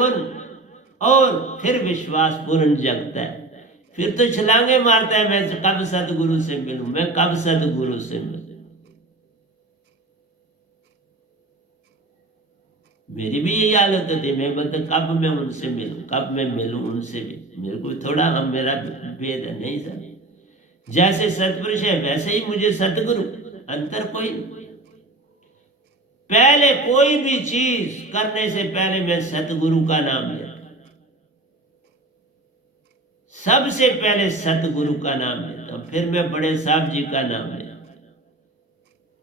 गुण और फिर विश्वास पूर्ण जगता है। फिर तो छलांगे मारता है, मैं कब सतगुरु से मिलूं, मैं कब सतगुरु से मिलूं। मेरी भी यही हालत होती, मैं बोलता कब मैं उनसे मिलूं, कब मैं मिलूं उनसे भी। मेरे को थोड़ा हम मेरा भेद है नहीं सर। जैसे सतपुरुष है वैसे ही मुझे सतगुरु, अंतर कोई नहीं। पहले कोई भी चीज करने से पहले मैं सतगुरु का नाम लेता, सबसे पहले सतगुरु का नाम लेता हूं, फिर मैं बड़े साहब जी का नाम लेता।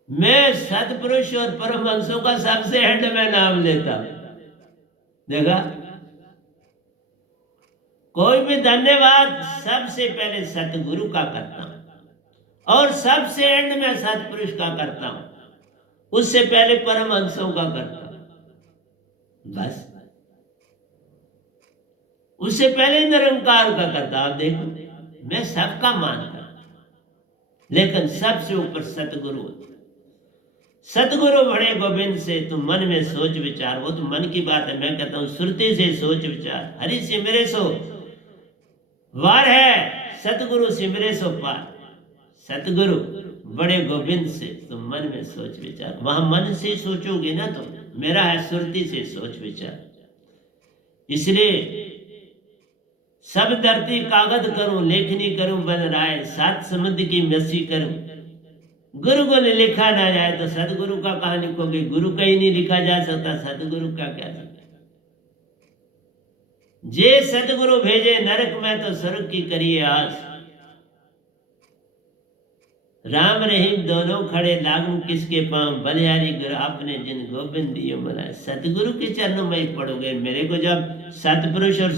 मैं सतपुरुष और परमहंसों का सबसे हेड में नाम लेता। देखा, कोई भी धन्यवाद सबसे पहले सतगुरु का करता हूं और सबसे एंड में सतपुरुष का करता हूं, उससे पहले परमहंसों का करता हूं, बस उससे पहले निरंकार का करता। आप देखो, मैं सबका मानता, लेकिन सबसे ऊपर सतगुरु होता। सतगुरु बड़े गोविंद से तुम मन में सोच विचार, वो तो मन की बात है। मैं कहता हूं श्रुति से सोच विचार, हरि सिमरे सो वार है, सतगुरु सिमरे सो पार। सतगुरु बड़े गोविंद से तुम मन में सोच विचार, वहां मन से सोचोगे ना तो मेरा है श्रुति से सोच विचार। इसलिए सब धरती कागज करूं, लेखनी करूं बन राय, सात समुद्र की मसी करूं, गुरु को नहीं लिखा ना जाए तो सतगुरु का कहां लिखोगे। गुरु का ही नहीं लिखा जा सकता, सतगुरु का क्या लिखा। जे सतगुरु भेजे नरक में तो स्वर्ग की करिए आस, राम रहीम दोनों खड़े लागू किसके पांव, बलिहारी गुरु आपने जिन गोविंद दियो मनाए। सतगुरु के चरणों में ही पढ़ोगे। मेरे को जब सतपुरुष और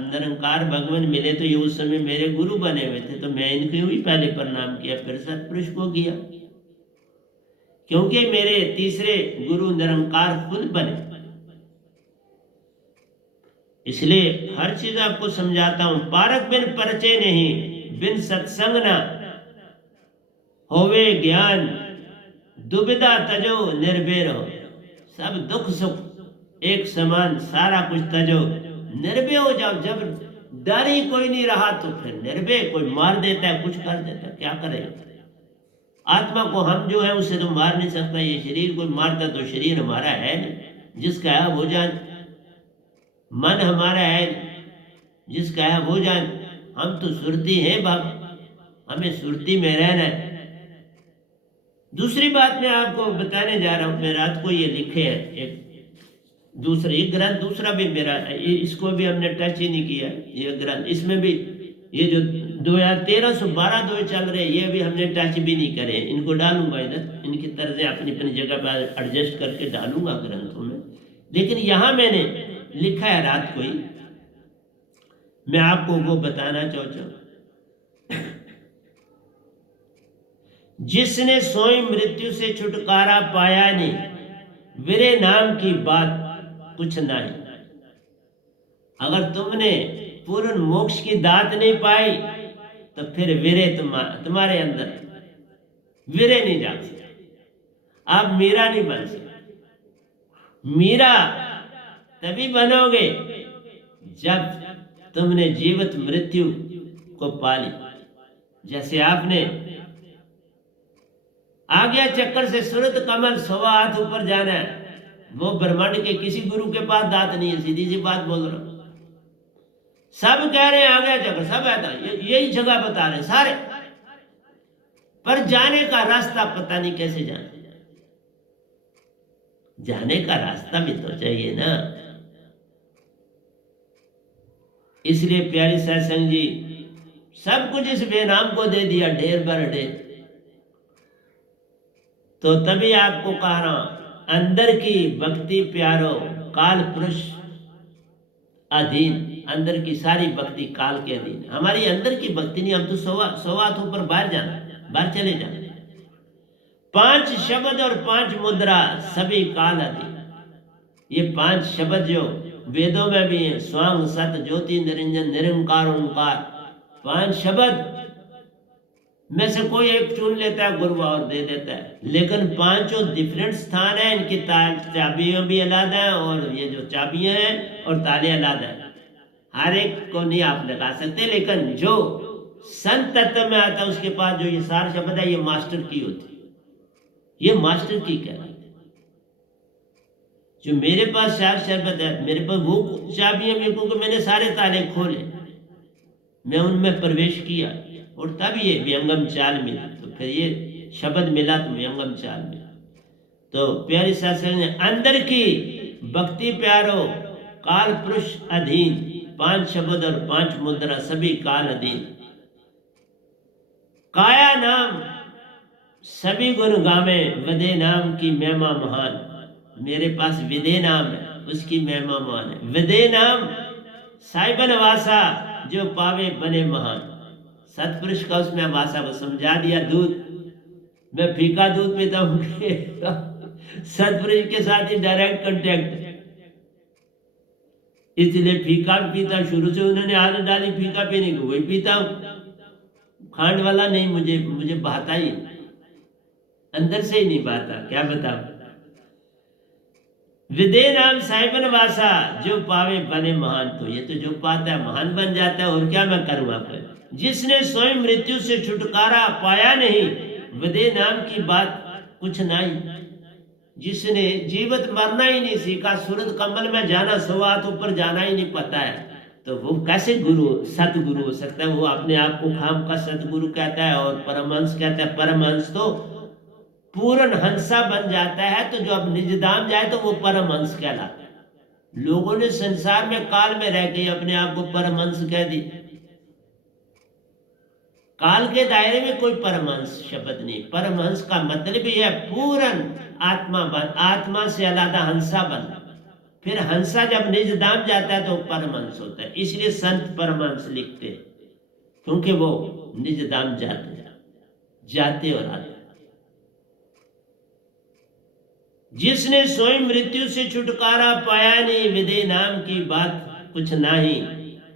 निरंकार भगवान मिले तो ये उस समय मेरे गुरु बने हुए थे, तो मैं इनको ही पहले प्रणाम किया, फिर सतपुरुष को किया, क्योंकि मेरे तीसरे गुरु निरंकार खुद बने। इसलिए हर चीज आपको समझाता हूं। पारक बिन परचे नहीं, बिन सत्संग ना होवे ज्ञान, दुविधा तजो निर्भय रहो। सब दुख सुख एक समान, सारा कुछ तजो, निर्भय हो जाओ। जब डर ही कोई नहीं रहा तो फिर निर्भय, कोई मार देता है, कुछ कर देता है, क्या करेगा। आत्मा को हम जो है उसे तो मार नहीं सकता। ये शरीर कोई मारता तो शरीर हमारा है नहीं, जिसका है वो जान। मन हमारा है, जिसका है वो जान। हम तो सुरती हैं बाबा, हमें सुरती में रहना है। दूसरी बात मैं आपको बताने जा रहा हूं। मैं रात को ये लिखे है एक दूसरा, ये ग्रंथ दूसरा भी मेरा, इसको भी हमने टच ही नहीं किया। ये ग्रंथ, इसमें भी ये जो 2013 से 12 दो चल रहे, ये भी हमने टच भी नहीं करे। इनको डालूंगा इधर, इनकी तर्जें अपनी अपनी जगह पर एडजस्ट करके डालूंगा ग्रंथों में। लेकिन यहां मैंने लिखा है रात को ही, मैं आपको वो बताना चाहता हूं। जिसने सोई मृत्यु से छुटकारा पाया नहीं, विरे नाम की बात कुछ नहीं। अगर तुमने पूर्ण मोक्ष की दात नहीं पाई तो फिर विरे तुम्हारे अंदर विरे नहीं जा सकते। आप मीरा नहीं बन सकते। मीरा तभी बनोगे जब तुमने जीवित मृत्यु को पाली। जैसे आपने आज्ञा चक्कर से सूरत कमल 100 हाथ ऊपर जाना है, वो ब्रह्मांड के किसी गुरु के पास दात नहीं है। सीधी सी बात बोल रहा हूं। सब कह रहे हैं आज्ञा चक्कर, सब है यही जगह बता रहे सारे, पर जाने का रास्ता पता नहीं कैसे जाने। जाने का रास्ता भी तो चाहिए ना। इसलिए प्यारी सत्संग जी, सब कुछ इस बेनाम को दे दिया, ढेर भर ढेर। तो तभी आपको कह रहा हूं, अंदर की भक्ति प्यारो, काल पुरुष अधीन। अंदर की सारी भक्ति काल के अधीन। हमारी अंदर की भक्ति नहीं, हम तो 100 हाथ ऊपर बाहर जाना, बाहर चले जाना। 5 शब्द और 5 मुद्रा सभी काल अधीन। ये 5 शब्द जो वेदों में भी है, स्वांग सत ज्योति निरंजन निरंकार ओंकार, 5 शब्द में से कोई एक चुन लेता है, गुरु और दे देता है। लेकिन पांचों डिफरेंट स्थान है, इनकी चाबियां भी अलग हैं और ये जो चाबियां हैं और ताले अलग हैं। हर एक को नहीं आप लगा सकते, लेकिन जो संत तत्व में आता है उसके पास जो ये सार शब्द है, ये मास्टर की होती है, ये मास्टर की कहलाती है। जो मेरे पास सार शब्द है, मेरे पास वो चाबियां, मेरे को मैंने सारे ताले खोले, मैं उनमें प्रवेश किया और तब ये व्यंगम चाल मिला। तो फिर ये शब्द मिला तो व्यंगम चाल मिला। तो प्यारी शास्त्र ने अंदर की भक्ति प्यारो काल पुरुष अधीन, 5 शब्द और 5 मुद्रा सभी काल अधीन। काया नाम सभी गुण गावे, विदे नाम की महिमा महान। मेरे पास विदे नाम है, उसकी महिमा महान है। विदे नाम साइबन वासा, जो पावे बने महान। सतपुरुष का उसमें वासा को समझा दिया। दूध, मैं फीका दूध पीता हूँ, सतपुरुष के साथ ही डायरेक्ट कांटेक्ट, इसलिए फीका भी पीता। शुरू से उन्होंने आदत डाली फीका पीने की, वही पीता हूँ। खांड वाला नहीं, मुझे बहाता ही अंदर से ही नहीं बहाता, क्या बताऊं। विदे नाम साहिबन वासा, जो पावे बने महान। तो ये तो जो पाता है महान बन जाता है, और क्या मैं करूँ आपको। जिसने स्वयं मृत्यु से छुटकारा पाया नहीं, विदे नाम की बात कुछ नहीं। जिसने जीवित मरना ही नहीं सीखा, सूरज कमल में जाना, 100 हाथ ऊपर जाना ही नहीं पता है, तो वो कैसे गुरु सतगुरु हो सकता है। वो अपने आप को खाम का सतगुरु कहता है और परमहंस कहता है। परमहंस तो पूर्ण हंसा बन जाता है, तो जो अब निजधाम जाए तो वो परमहंस कहलाता है। लोगों ने संसार में काल में रह के अपने आप को परमहंस कह दी। काल के दायरे में कोई परमहंस शब्द नहीं। परमहंस का मतलब ही है पूर्ण आत्मा बन, आत्मा से अलग हंसा बन। फिर हंसा जब निज धाम जाता है तो परमहंस होता है। इसलिए संत परमहंस लिखते हैं, क्योंकि वो निज धाम जाते और आते। जिसने स्वयं मृत्यु से छुटकारा पाया नहीं, विदे नाम की बात कुछ नहीं।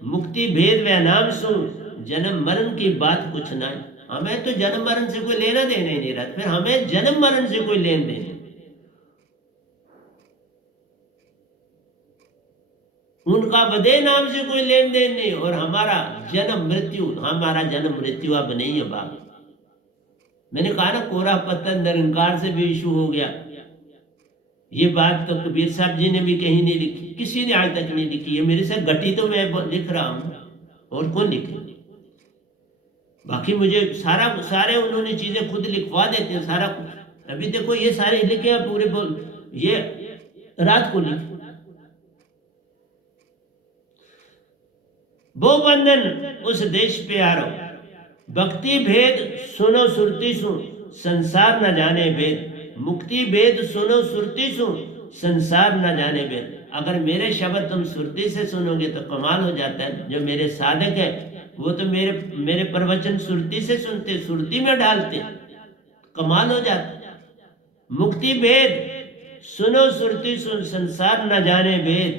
मुक्ति भेद व नाम सुन, जन्म मरण की बात कुछ नहीं। हमें तो जन्म मरण से कोई लेना देना ही नहीं रहता, फिर हमें जन्म मरण से कोई लेन देन। उनका विदे नाम से कोई लेन देन नहीं, और हमारा जन्म मृत्यु अब नहीं है बाप। मैंने कहा ना, कोरा पत्थर निरंकार से भी इशू हो गया। ये बात तो कबीर साहब जी ने भी कहीं नहीं लिखी, किसी ने आज तक नहीं लिखी है। मेरे से घटी तो मैं लिख रहा हूं, और कौन लिखे। बाकी मुझे सारे उन्होंने चीजें खुद लिखवा देते हैं, सारा कुछ। अभी देखो ये सारे लिखे हैं पूरे, ये रात को लिखे। वो बंधन उस देश पे आरो, भक्ति भेद सुनो सुरती सुन, संसार न जाने भेद। मुक्ति भेद सुनो सुरती सुन, संसार न जाने भेद। अगर मेरे शब्द तुम सुरती से सुनोगे तो कमाल हो जाता है। जो मेरे साधक है वो तो मेरे प्रवचन सुरती से सुनते, सुरती में डालते, कमाल हो जाता। मुक्ति भेद सुनो सुरती सुन, संसार न जाने भेद।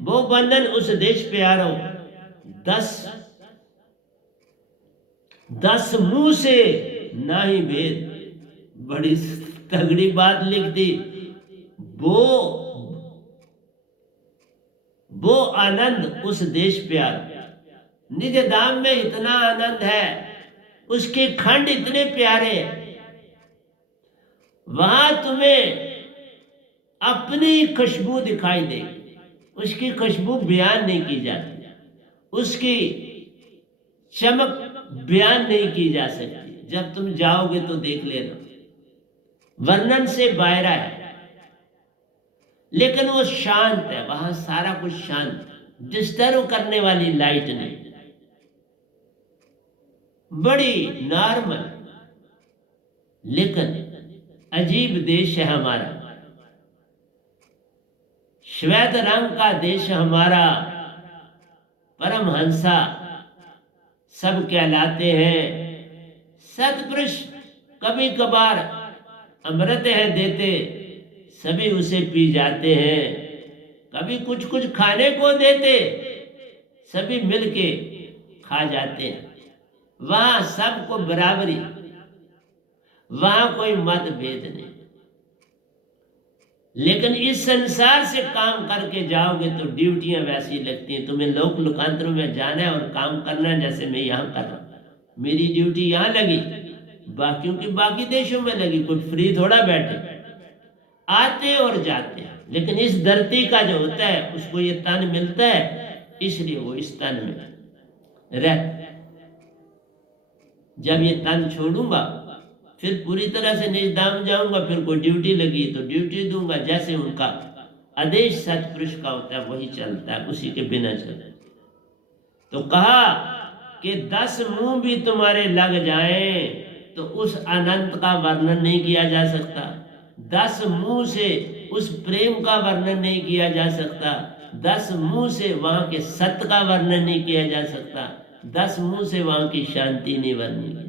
वो बंधन उस देश पे आरो, 10 मुंह से ना ही भेद। बड़ी तगड़ी बात लिख दी। वो आनंद उस देश पे आरो। निज धाम में इतना आनंद है, उसके खंड इतने प्यारे, वहां तुम्हें अपनी खुशबू दिखाई देगी। उसकी खुशबू बयान नहीं की जाती, उसकी चमक बयान नहीं की जा सकती। जब तुम जाओगे तो देख लेना, वर्णन से बाहर है। लेकिन वो शांत है, वहां सारा कुछ शांत, डिस्टर्ब करने वाली लाइट नहीं, बड़ी नॉर्मल। लेकिन अजीब देश है हमारा, श्वेत रंग का देश हमारा। परमहंसा सब कहलाते हैं। सतपुरुष कभी कभार अमृत है देते, सभी उसे पी जाते हैं। कभी कुछ कुछ खाने को देते, सभी मिलके खा जाते हैं। वहां सबको बराबरी। वहां कोई मतभेद नहीं। लेकिन इस संसार से काम करके जाओगे तो ड्यूटियां वैसी लगती हैं। तुम्हें लोक लोकांतरों में जाना है और काम करना है, जैसे मैं यहाँ कर रहा हूँ। मेरी ड्यूटी यहाँ लगी, बाकियों की बाकी देशों में लगी। कोई फ्री थोड़ा बैठे, आते और जाते हैं। लेकिन इस धरती का जो होता है उसको ये तन मिलता है, इसलिए वो इस तन में रहता। जब ये तन छोड़ूंगा फिर पूरी तरह से निजधाम जाऊंगा, फिर कोई ड्यूटी लगी तो ड्यूटी दूंगा। जैसे उनका आदेश सतपुरुष का होता है वही चलता है, उसी के बिना चलता। तो कहा कि 10 मुंह भी तुम्हारे लग जाएं तो उस अनंत का वर्णन नहीं किया जा सकता। 10 मुंह से उस प्रेम का वर्णन नहीं किया जा सकता। 10 मुंह से वहां के सत्य का वर्णन नहीं किया जा सकता। 10 मुंह से वहां की शांति नहीं वर्णन की।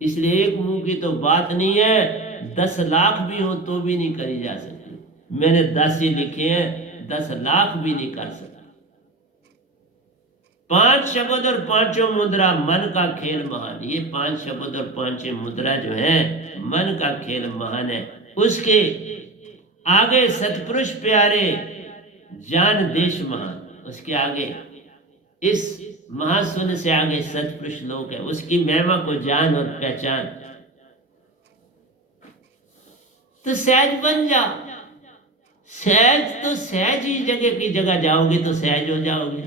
इसलिए एक मुंह की तो बात नहीं है, 10 लाख भी हो तो भी नहीं करी जा सकती। मैंने 10 ही लिखे हैं, 10 लाख भी नहीं कर सकता। 5 शब्द और 5 मुद्रा, मन का खेल महान। ये 5 शब्द और 5 मुद्रा जो है मन का खेल महान है। उसके आगे सतपुरुष प्यारे, जान देश महान। उसके आगे इस महाशून्य से आगे सतपुरुष लोक है, उसकी महिमा को जान और पहचान। तो सहज बन जाओ। सहज तो सहज ही जगह की जगह जाओगे तो सहज हो जाओगे।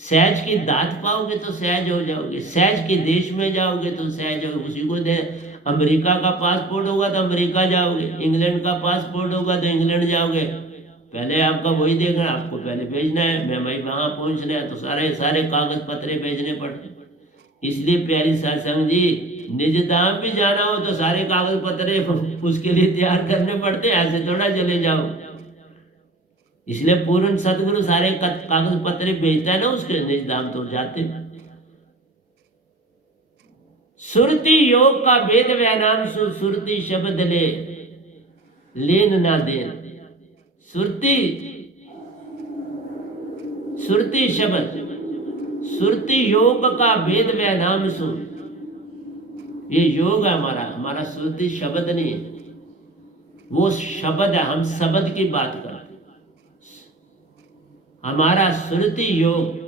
सहज की दात पाओगे तो सहज हो जाओगे। सहज के देश में जाओगे तो सहज हो। उसी को दे, अमेरिका का पासपोर्ट होगा तो अमेरिका जाओगे, इंग्लैंड का पासपोर्ट होगा तो इंग्लैंड जाओगे। पहले आपका वही देखना, आपको पहले भेजना है। मैं भाई वहां पहुंचना है तो सारे कागज पत्रे भेजने पड़ते। इसलिए प्यारी सत्संग जी, निज धाम भी जाना हो तो सारे कागज पत्रे उसके लिए तैयार करने पड़ते हैं, ऐसे थोड़ा चले जाओ। इसलिए पूर्ण सदगुरु सारे कागज पत्रे भेजता है ना, उसके निज धाम तो जाते। सुरति योग का वेद वैनाम सुरति शब्द लेन ना देन। सुरति शब्द, सुरति योग का वेद व नाम सुन। ये योग है हमारा सुरति शब्द नहीं है, वो शब्द है। हम शब्द की बात करते, हमारा सुरति योग।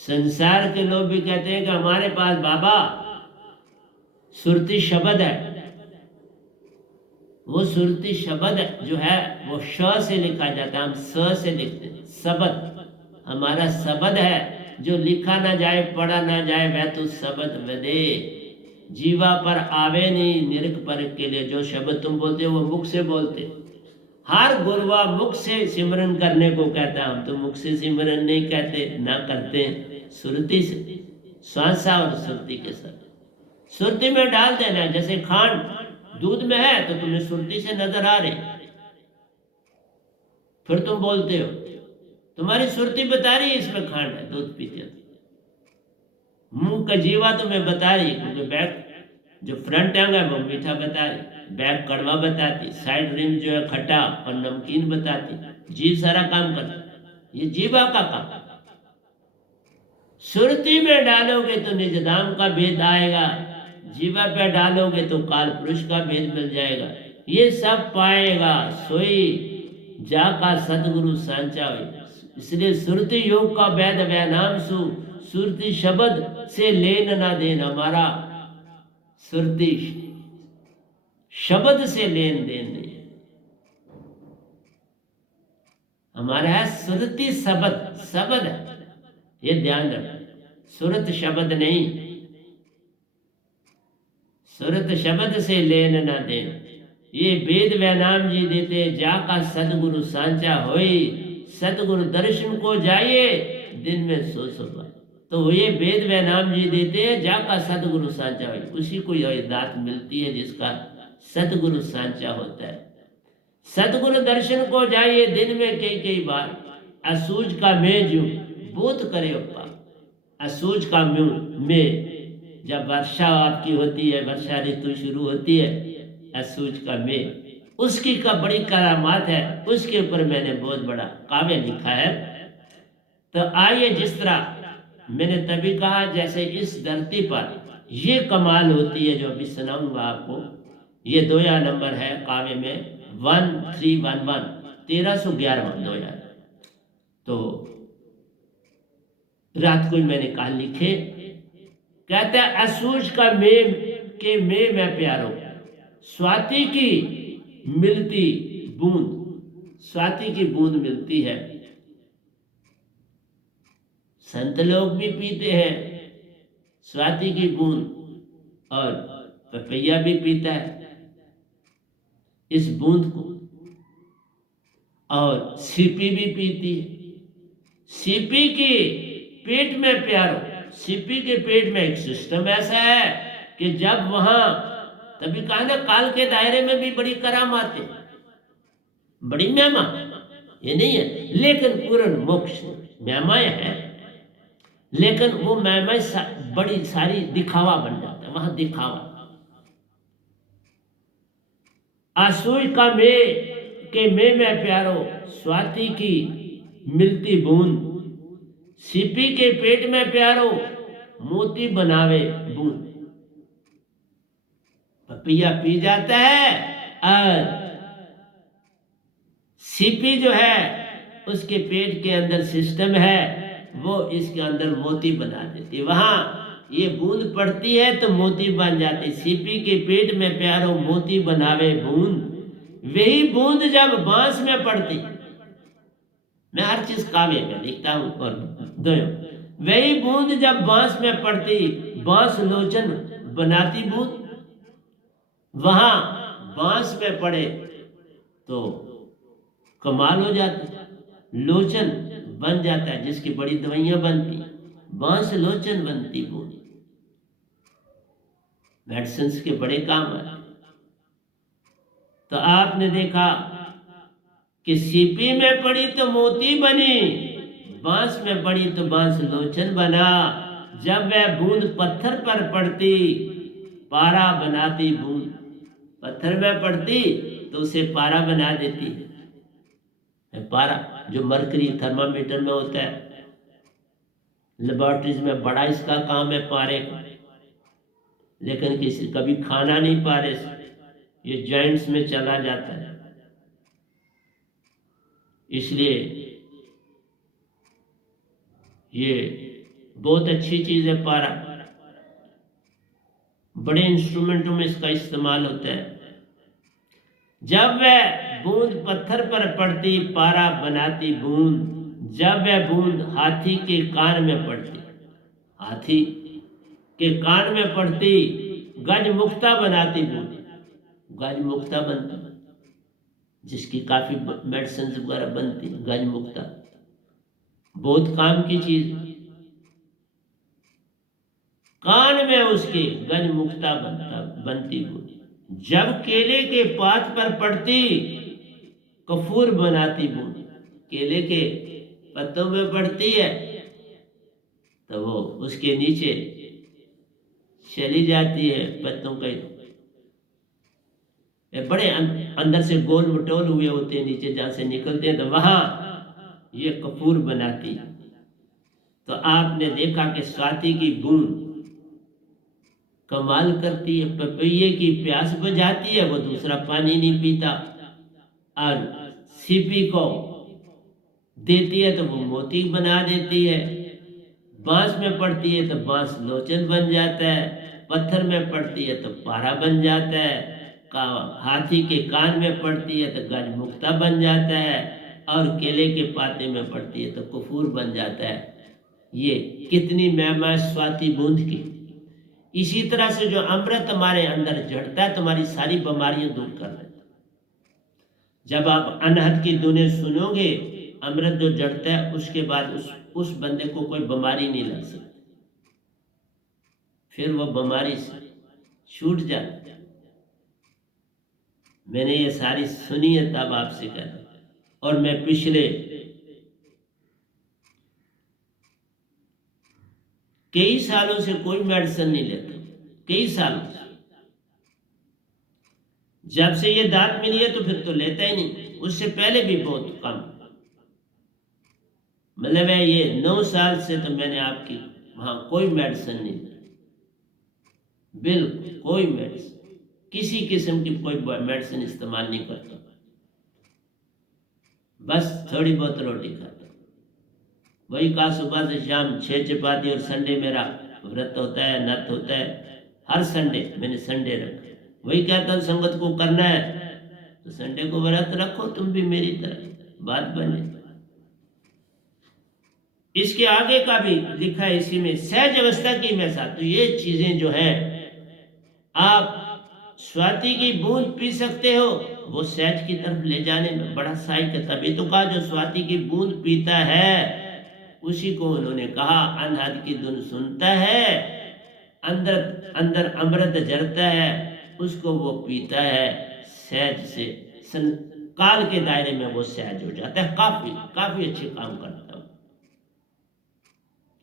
संसार के लोग भी कहते हैं कि हमारे पास बाबा सुरति शब्द है। वो सुरति शब्द जो है वो श से लिखा जाता है, हम स से लिखते हैं। शब्द हमारा शब्द है, जो लिखा ना जाए पढ़ा ना जाए वह तो शब्द वदे। जीवा पर आवे नहीं निरख पर के लिए। जो शब्द तुम बोलते हो वो मुख से बोलते। हर गुरुआ मुख से सिमरन करने को कहता है। हम तो मुख से सिमरन नहीं कहते, ना करते हैं, सुरति से। श्वासा और सुरति के साथ सुरति में डाल देना। जैसे खांड दूध में है तो तुम्हें सुरति से नजर आ रही, फिर तुम बोलते हो, तुम्हारी सुरति बता रही है इसमें खांड है, दूध पीते हो। मुंह का जीवा तुम्हें बता रही है, क्योंकि बैक जो फ्रंट एंग है वो मीठा बता रही, बैक कड़वा बताती, साइड रिम जो है खट्टा और नमकीन बताती। जीव सारा काम करता, ये जीवा का काम। सुरति में डालोगे तो निजधाम का भेद आएगा, जीवा पे डालोगे तो काल पुरुष का भेद मिल जाएगा। ये सब पाएगा सोई जाका सदगुरु सांचा हुई। इसलिए सुरति योग का वैद वैनाम सु, सुरति शब्द से लेन ना देन। हमारा सुरति शब्द से लेन देन नहीं है, हमारा है सुरति शब्द। शब्द है, ये ध्यान रखो, सुरत शब्द नहीं। सुरत शब्द से लेन ना देन। ये वेद वैनाम जी देते, जाका सदगुरु सांचा होई। सदगुरु दर्शन को जाइए दिन में 100 बार। तो ये वेद वैनाम जी देते हैं, जाका सदगुरु सांचा होई। उसी को यह दात मिलती है जिसका सदगुरु सांचा होता है। सदगुरु दर्शन को जाइए दिन में कई बार। असूझ का मेज बोध करे उपा। असूझ का में जब वर्षा आपकी होती है, वर्षा ऋतु शुरू होती है, असूझ का में, उसकी का बड़ी करामात है। उसके ऊपर मैंने बहुत बड़ा काव्य लिखा है। तो आइए, जिस तरह मैंने तभी कहा, जैसे इस धरती पर ये कमाल होती है जो अभी सुनाऊंगा आपको। ये दोया नंबर है काव्य में 1311, 1311 दोया। तो रात को ही मैंने कहा लिखे। कहता है असूज का मेम के मैं प्यारो, स्वाति की मिलती बूंद, स्वाति की बूंद मिलती है। संत लोग भी पीते हैं स्वाति की बूंद, और पपैया भी पीता है इस बूंद को, और सीपी भी पीती है। सीपी के पेट में प्यारो, सीपी के पेट में एक सिस्टम ऐसा है कि जब वहां, तभी कहा ना काल के दायरे में भी बड़ी करामात है, बड़ी महिमा, ये नहीं है, लेकिन पूर्ण मोक्ष महिमाएं है, लेकिन वो महिमाएं बड़ी सारी दिखावा बन जाता है, वहां दिखावा। आसूई का के में प्यारो, स्वाति की मिलती बूंद, सीपी के पेट में प्यारो, मोती बनावे बूंद। पपैया पी जाता है और सीपी जो है उसके पेट के अंदर सिस्टम है, वो इसके अंदर मोती बना देती है। वहां ये बूंद पड़ती है तो मोती बन जाती। सीपी के पेट में प्यारो, मोती बनावे बूंद। वही बूंद जब बांस में पड़ती, मैं हर चीज काव्य में लिखता हूं, और दो, वही बूंद जब बांस में पड़ती, बांस लोचन बनाती बूंद। वहां बांस में पड़े तो कमाल हो जाता, लोचन बन जाता है, जिसकी बड़ी दवाइयां बनती, बांस लोचन बनती बूंद, मेडिसिन के बड़े काम आते। तो आपने देखा कि सीपी में पड़ी तो मोती बनी, बांस में पड़ी तो बांस लोचन बना। जब वह बूंद पत्थर पर पड़ती, पारा बनाती बूंद। पत्थर में पड़ती तो उसे पारा बना देती है। पारा जो मरकरी थर्मामीटर में होता है, लेबोरेटरीज में बड़ा इसका काम है पारे का, लेकिन किसी कभी खाना नहीं पारे से, ये जॉइंट्स में चला जाता है। इसलिए ये बहुत अच्छी चीज है पारा, बड़े इंस्ट्रूमेंटों में इसका इस्तेमाल होता है। जब वह बूंद पत्थर पर पड़ती, पारा बनाती बूंद। जब वह बूंद हाथी के कान में पड़ती, हाथी के कान में पड़ती, गज मुक्ता बनाती बूंद, गज मुक्ता बनती, जिसकी काफी मेडिसिन वगैरह बनती, गज मुक्ता बहुत काम की चीज। कान में उसके गज मुक्ता बनती बूंद। जब केले के पात पर पड़ती, कफूर बनाती बूंद। केले के पत्तों में पड़ती है तो वो उसके नीचे चली जाती है, पत्तों के बड़े अंदर से गोल मटोल हुए होते हैं, नीचे जहां से निकलते हैं, तो वहां ये कपूर बनाती। तो आपने देखा कि स्वाति की बूंद कमाल करती है, पपैये की प्यास बुझाती है, वो दूसरा पानी नहीं पीता, और सीपी को देती है तो वो मोती बना देती है। बांस में पड़ती है तो बांस लोचन बन जाता है, पत्थर में पड़ती है तो पारा बन जाता है, हाथी के कान में पड़ती है तो गज मुक्ता बन जाता है, और केले के पाते में पड़ती है तो कफूर बन जाता है। ये कितनी महिमा स्वाति बूंद की। इसी तरह से जो अमृत हमारे अंदर झड़ता है, तुम्हारी सारी बीमारियां दूर कर देता है। जब आप अनहद की धुनें सुनोगे, अमृत जो जड़ता है, उसके बाद उस बंदे को कोई बीमारी नहीं लग सकती, फिर वो बीमारी से छूट जाता। मैंने ये सारी सुनी है तब आपसे कह रहा, और मैं पिछले कई सालों से कोई मेडिसिन नहीं लेता, कई सालों से। जब से ये दांत मिली है तो फिर तो लेता ही नहीं, उससे पहले भी बहुत कम, मतलब है ये 9 साल से तो मैंने आपकी वहां कोई मेडिसिन नहीं ली। बिल्कुल कोई मेडिसिन, किसी किस्म की कोई मेडिसिन इस्तेमाल नहीं करता, बस थोड़ी बहुत रोटी खाता। वही कहा सुबह से शाम 6 चपाती, और संडे मेरा व्रत होता है, नत होता है, हर संडे मैंने संडे रखा। वही कहता हूँ संगत को करना है तो संडे को व्रत रखो, तुम भी मेरी तरह, बात बने। इसके आगे का भी लिखा है इसी में, सहज अवस्था की में साथ। तो ये चीजें जो है, आप स्वाति की बूंद पी सकते हो, वो सहज की तरफ ले जाने में बड़ा सहायक है। तभी तो कहा जो स्वाति की बूंद पीता है उसी को उन्होंने कहा अनहद की धुन सुनता है, अंदर अंदर अमृत जरता है, उसको वो पीता है सहज से, काल के दायरे में वो सहज हो जाता है। काफी काफी अच्छे काम करता है,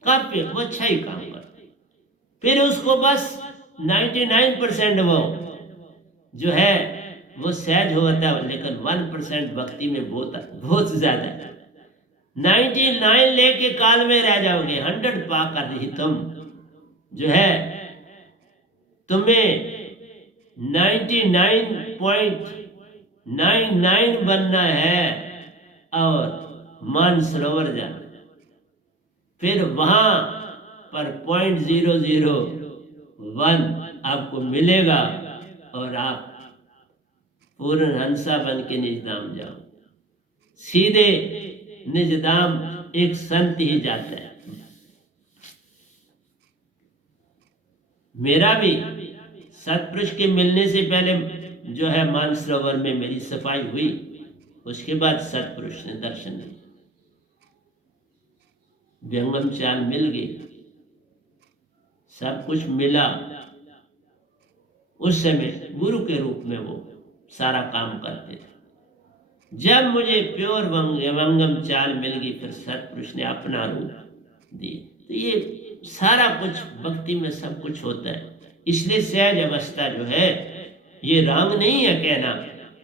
काफी वो अच्छा ही काम करता है। फिर उसको बस 99% वो जो है वो सहज होता है, लेकिन 1% भक्ति में बहुत बहुत ज्यादा है। 99 लेके काल में रह जाओगे, 100 पा कर ही तुम जो है, तुम्हें 99.99 बनना है और मानसरोवर जाना, फिर वहां पर 0.001 आपको मिलेगा और आप पूर्ण हंसा बन के निजधाम जाओ। सीधे निजधाम एक संत ही जाता है। मेरा भी सतपुरुष के मिलने से पहले जो है मानसरोवर में मेरी सफाई हुई, उसके बाद सतपुरुष ने दर्शन दिए, व्यंगम चाल मिल गई, सब कुछ मिला। उस समय गुरु के रूप में वो सारा काम करते थे। जब मुझे प्योर वंगम चाल मिल गई, फिर सतपुरुष ने अपना रूप दिया। तो ये सारा कुछ भक्ति में सब कुछ होता है। इसलिए सहज अवस्था जो है, ये रंग नहीं है कहना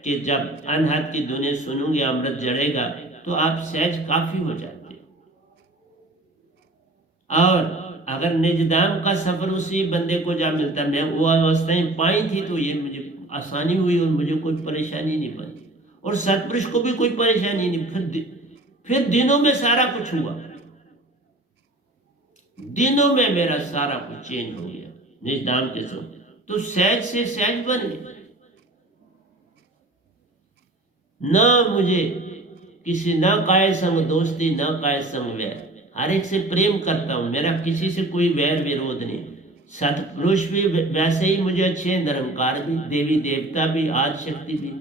कि जब अनहद की धुनें सुनूंगे अमृत जड़ेगा, तो आप सहज काफी हो जाते हो। और अगर निजधाम का सफर उसी बंदे को जा मिलता, मैं वो अवस्थाएं पाई थी, तो ये मुझे आसानी हुई और मुझे कोई परेशानी नहीं बनी, और सतपुरुष को भी कोई परेशानी नहीं। फिर दिनों में सारा कुछ हुआ, दिनों में मेरा सारा कुछ चेंज हो गया निजधाम के साथ। तो सहज से सहज बन गया। ना मुझे किसी, ना काय संग दोस्ती, ना काय संग वैर, हर एक से प्रेम करता हूं, मेरा किसी से कोई वैर विरोध नहीं। सतपुरुष भी वैसे ही मुझे अच्छे, निरंकार भी, देवी देवता भी, आदि शक्ति भी,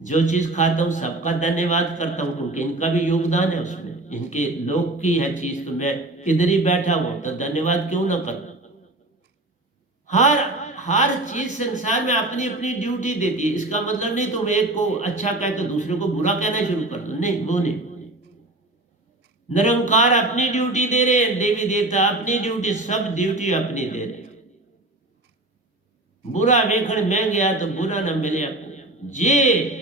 जो चीज खाता हूँ सबका धन्यवाद करता हूँ, क्योंकि इनका भी योगदान है उसमें, इनके लोक की है चीज, तो मैं इधर ही बैठा हूं तो धन्यवाद क्यों ना करूं। हर चीज संसार में अपनी अपनी ड्यूटी देती है। इसका मतलब नहीं तुम एक को अच्छा कह के दूसरे को बुरा कहना शुरू कर दो, नहीं, वो नहीं। निरंकार अपनी ड्यूटी दे रहे हैं, देवी देवता अपनी ड्यूटी, सब ड्यूटी अपनी दे रहे। बुरा वेखण में गया तो बुरा न मिले, जे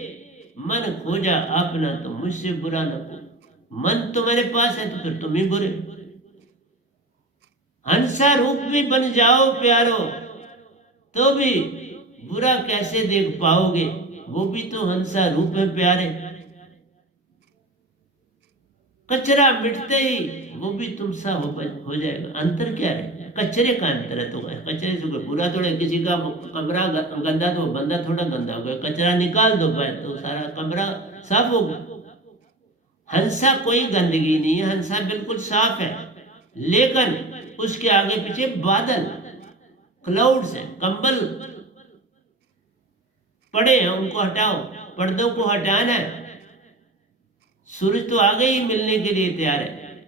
मन खोजा अपना तो मुझसे बुरा न को। मन तो मेरे पास है तो फिर तुम ही बुरे। हंसा रूप भी बन जाओ प्यारो, तो भी बुरा कैसे देख पाओगे, वो भी तो हंसा रूप है प्यारे। कचरा मिटते ही वो भी तुम सा हो जाएगा। अंतर क्या है? कचरे का अंतर है। तो कचरे से कोई बुरा थोड़ा, किसी का कमरा गंदा तो बंदा थोड़ा गंदा हो गया, कचरा निकाल दो भाई तो सारा कमरा साफ हो गया। हंसा कोई गंदगी नहीं है, हंसा बिल्कुल साफ है, लेकिन उसके आगे पीछे बादल, क्लाउड्स है, कंबल पड़े हैं, उनको हटाओ, पर्दों को हटाना है। सूरज तो आगे ही मिलने के लिए तैयार है,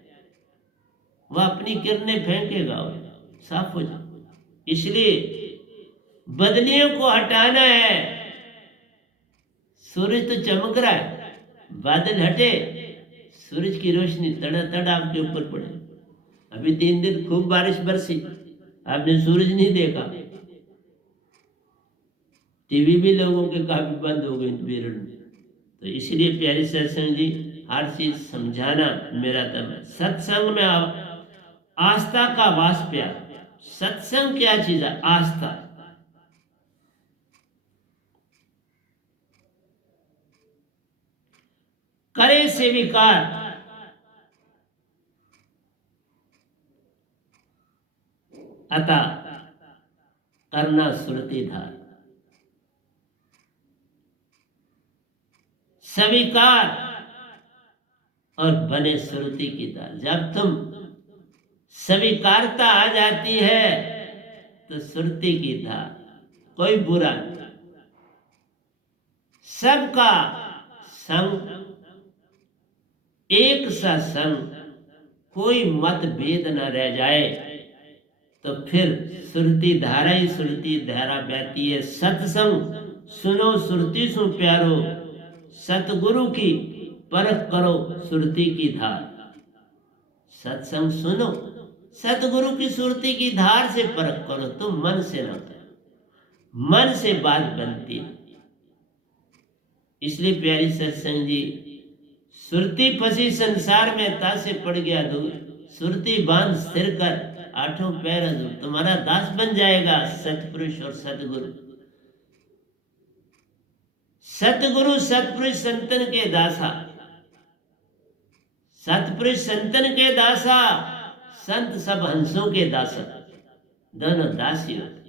वह अपनी किरणें फेंकेगा और साफ हो जाए। इसलिए बदलियों को हटाना है। सूरज तो चमक रहा है, बादल हटे, सूरज की रोशनी तड़ातड़ आपके ऊपर पड़े। अभी 3 दिन खूब बारिश बरसी, आपने सूरज नहीं देखा, टीवी भी लोगों के काफी बंद हो गए पीरियड में। तो इसलिए प्यारे सत्संग जी, हर चीज समझाना मेरा धर्म है। सत्संग में आस्था का वास प्यार। सत्संग क्या चीज है? आस्था। करे स्वीकार, अतः करना सुरती धार। स्वीकार और बने सुरती की धार। जब तुम स्वीकारता आ जाती है तो सुरती की धार, कोई बुरा नहीं, सबका संग, एक सा संग, कोई मतभेद न रह जाए तो फिर सुरती धारा ही सुरती धारा बहती है। सत्संग सुनो सुरती सु प्यारो, सतगुरु की परख करो सुरती की धार। सत्संग सुनो, सतगुरु की सुरती की धार से परख करो, तुम मन से ना करो, मन से बात बनती है। इसलिए प्यारी सत्संग जी, सुरती फंसी संसार में तासे पड़ गया दूर, सुरती बांध स्थिर कर आठों पैर हजूर, तुम्हारा दास बन जाएगा सतपुरुष और सतगुरु। सतगुरु सतपुरुष संतन के दासा, सतपुरुष संतन के दासा, संत सब हंसों के दासा, दोनों दासी होते।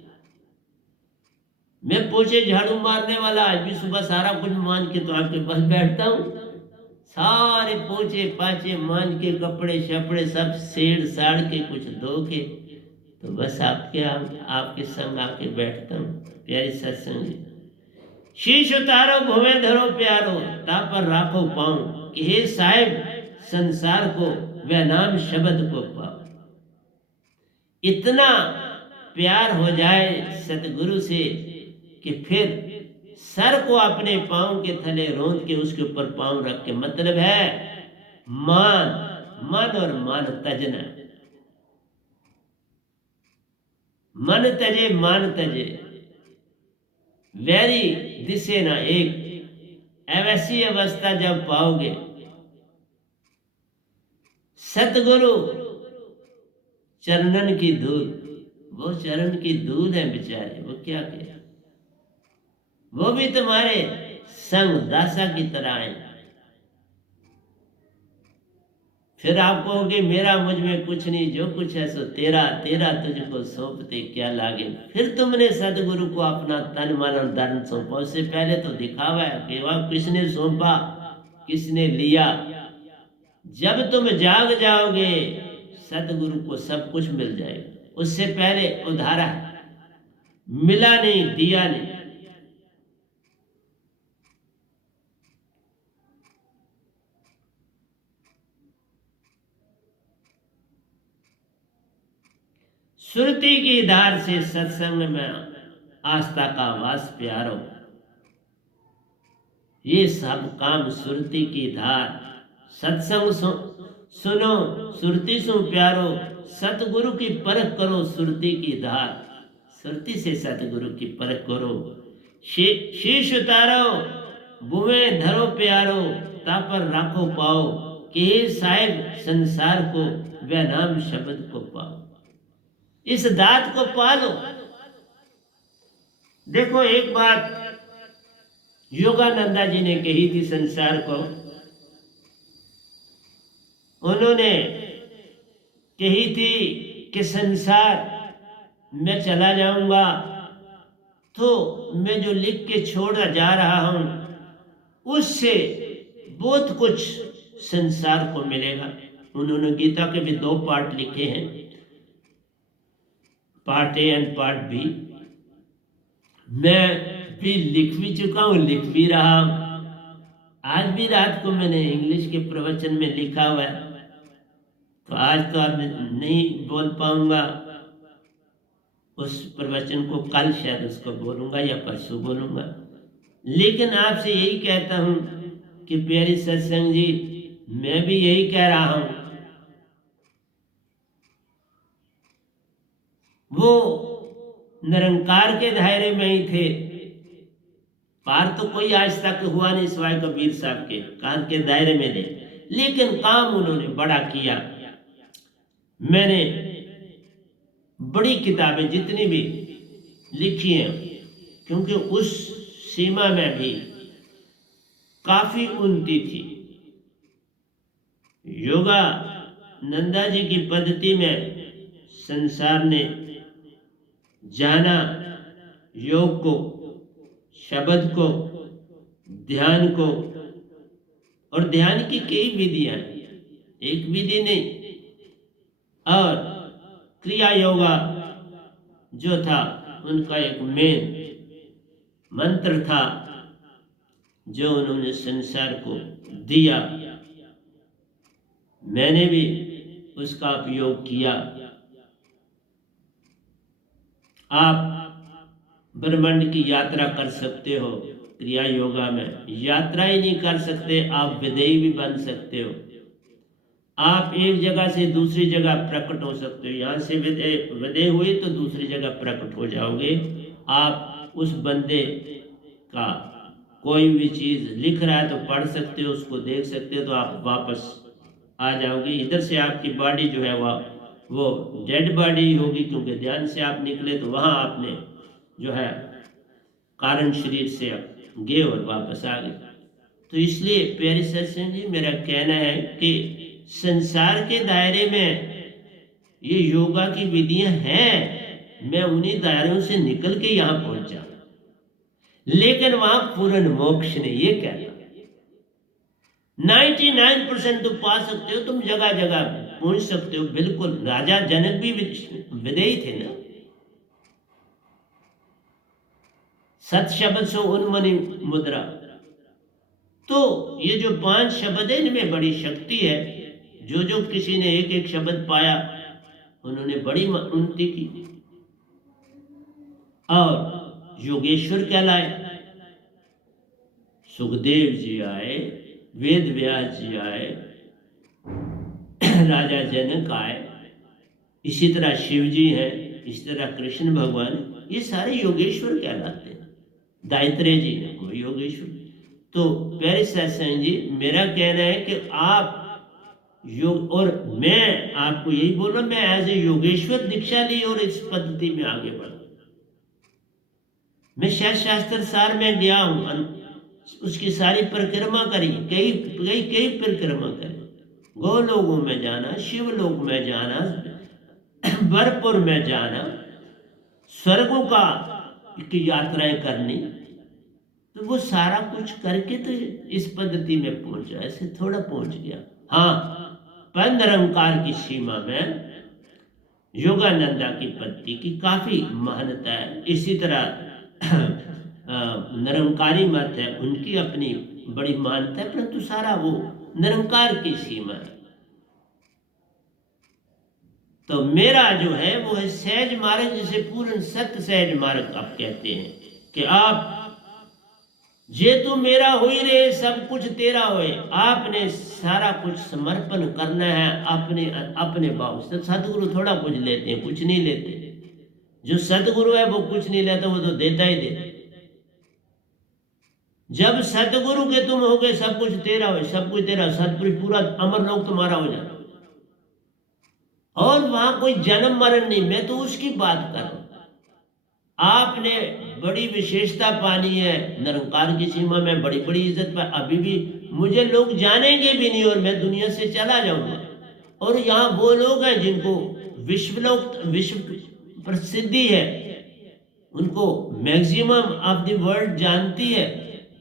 मैं पोछे झाड़ू मारने वाला आज भी सुबह सारा कुछ मान के तो आपके पास बैठता हूँ, सारे पोछे पाछे मान के, कपड़े शपड़े सब सेड़ साड़ के, कुछ धो के, तो बस आपके संग आके बैठता हूँ। प्यारी सत्संग, शीश उतारो भुवे धरो प्यारो, ता पर राखो पाऊं, कि हे साहिब संसार को वह नाम शब्द को पाओ। इतना प्यार हो जाए सतगुरु से कि फिर सर को अपने पांव के थले रोंद के उसके ऊपर पांव रख के, मतलब है मान, मन और मान तजना, मन तजे मान तजे, वैरी दिसे ना एक, ऐसी अवस्था जब पाओगे। सतगुरु चरणन की धूल, वो चरण की धूल है बेचारे, वो क्या किया, वो भी तुम्हारे संग दासा की तरह है। फिर आप कहोगे मेरा मुझ में कुछ नहीं, जो कुछ है सो तेरा, तेरा तुझको सौंपते क्या लागे। फिर तुमने सतगुरु को अपना तन मन और धन सौंपा, उससे पहले तो दिखावा है कि वह किसने सौंपा, किसने लिया। जब तुम जाग जाओगे सतगुरु को सब कुछ मिल जाएगा, उससे पहले उधारा है, मिला नहीं, दिया नहीं। सुरती की धार से सत्संग में आस्था का वास प्यारो, ये सब काम सुरती की धार। सत्संग सुनो सुरती सु प्यारो, सतगुरु की परख करो सुरती की धार। सुरती से सतगुरु की परख करो। शीश उतारो बुए धरो प्यारो, ता पर राखो पाओ, कि साहिब संसार को वह नाम शब्द को पाओ। इस दात को पालो। देखो एक बात योगानंदा जी ने कही थी संसार को, उन्होंने कही थी कि संसार मैं चला जाऊंगा तो मैं जो लिख के छोड़ा जा रहा हूं उससे बहुत कुछ संसार को मिलेगा। उन्होंने गीता के भी 2 पार्ट लिखे हैं, part A and part B. मैं भी लिख भी चुका हूं, लिख भी रहा हूं। आज भी रात को मैंने इंग्लिश के प्रवचन में लिखा हुआ है, तो आज तो अब नहीं बोल पाऊंगा उस प्रवचन को, कल शायद उसको बोलूंगा या परसों बोलूंगा। लेकिन आपसे यही कहता हूं कि प्यारी सत्संग जी, मैं भी यही कह रहा हूं, वो निरंकार के दायरे में ही थे, पार तो कोई आज तक हुआ नहीं सिवाय कबीर साहब के, कान के दायरे में नहीं, लेकिन काम उन्होंने बड़ा किया। मैंने बड़ी किताबें जितनी भी लिखी हैं, क्योंकि उस सीमा में भी काफी उन्नति थी, योगा नंदा जी की पद्धति में संसार ने जाना योग को, शब्द को, ध्यान को। और ध्यान की कई विधियां, एक विधि नहीं। और क्रिया योगा जो था उनका एक मेन मंत्र था जो उन्होंने संसार को दिया। मैंने भी उसका उपयोग किया। आप ब्रह्मांड की यात्रा कर सकते हो क्रिया योगा में। यात्रा ही नहीं कर सकते, आप विदेही भी बन सकते हो। आप एक जगह से दूसरी जगह प्रकट हो सकते हो। यहाँ से विदेह हुए तो दूसरी जगह प्रकट हो जाओगे। आप उस बंदे का कोई भी चीज़ लिख रहा है तो पढ़ सकते हो, उसको देख सकते हो, तो आप वापस आ जाओगे। इधर से आपकी बॉडी जो है वो डेड बॉडी होगी, क्योंकि ध्यान से आप निकले तो वहाँ आपने जो है कारण शरीर से गए और वापस आ गए। तो इसलिए प्यारे सत्संग जी, मेरा कहना है कि संसार के दायरे में ये योगा की विधियां हैं। मैं उन्हीं दायरों से निकल के यहाँ पहुंचा, लेकिन वहां पूर्ण मोक्ष नहीं। ये कहना 99% तो पा सकते हो तुम, जगह जगह पहुंच सकते हो। बिल्कुल, राजा जनक भी विदेही थे ना। सत शब्द सो उन्मनि मुद्रा। तो ये जो 5 शब्द है इनमें बड़ी शक्ति है। जो किसी ने एक एक शब्द पाया उन्होंने बड़ी उन्नति की और योगेश्वर कहलाए। सुखदेव जी आए, वेद व्यास जी आए, राजा जनक आए, इसी तरह शिव जी हैं, इसी तरह कृष्ण भगवान, ये सारे योगेश्वर कहलाते हैं। दायित्रेय जी हैं वो योगेश्वर। तो प्यारे सत्संग जी, मेरा कहना है कि आप योग, और मैं आपको यही बोल रहा हूं, मैं एज ए योगेश्वर दीक्षा ली और इस पद्धति में आगे बढ़ा। मैं शास्त्र सार में गया हूं, उसकी सारी परिक्रमा करी, कई कई कई परिक्रमा करी। गोलोकों में जाना, शिवलोक में जाना, बरपुर में जाना, स्वर्गों का की यात्राएं करनी। तो वो सारा कुछ करके तो इस पद्धति में पहुंचा, ऐसे थोड़ा पहुंच गया। हाँ, पर निरंकार की सीमा में योगानंदा की पद्धति की काफी महानता है। इसी तरह निरंकारी मत है, उनकी अपनी बड़ी मान्यता है, परंतु सारा वो निरंकार की सीमा है। तो मेरा जो है वो है सहज मार्ग, जिसे पूर्ण सत्य सहज मार्ग आप कहते हैं कि आप जे तू मेरा हो ही रहे, सब कुछ तेरा होए। आपने सारा कुछ समर्पण करना है अपने अपने भाव से। सतगुरु थोड़ा कुछ लेते हैं, कुछ नहीं लेते। जो सतगुरु है वो कुछ नहीं लेता, वो तो देता ही देता। जब सतगुरु के तुम हो गए, सब कुछ तेरा हो, सब कुछ तेरा, सतपुरुष पूरा अमर लोक तुम्हारा हो जाता, और वहां कोई जन्म मरण नहीं। मैं तो उसकी बात कर रहा हूं। आपने बड़ी विशेषता पानी है निरंकार की सीमा में, बड़ी बड़ी इज्जत पर। अभी भी मुझे लोग जानेंगे भी नहीं और मैं दुनिया से चला जाऊंगा, और यहाँ वो लोग हैं जिनको विश्व प्रसिद्धि है, उनको मैक्सिमम ऑफ द वर्ल्ड जानती है,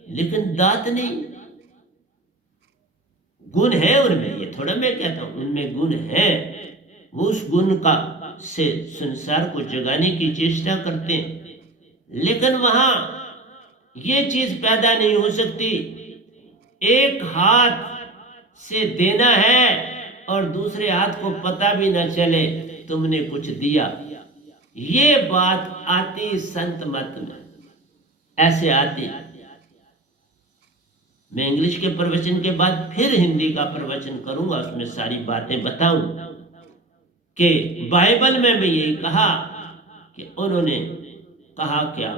लेकिन दात नहीं। गुण है उनमें, ये थोड़ा मैं कहता हूं, उनमें गुण है। वो उस गुण का से संसार को जगाने की चेष्टा करते हैं, लेकिन वहां ये चीज पैदा नहीं हो सकती। एक हाथ से देना है और दूसरे हाथ को पता भी न चले तुमने कुछ दिया। ये बात आती संत मत में, ऐसे आती। मैं इंग्लिश के प्रवचन के बाद फिर हिंदी का प्रवचन करूंगा, उसमें सारी बातें बताऊं कि बाइबल में भी यही कहा कि उन्होंने कहा क्या,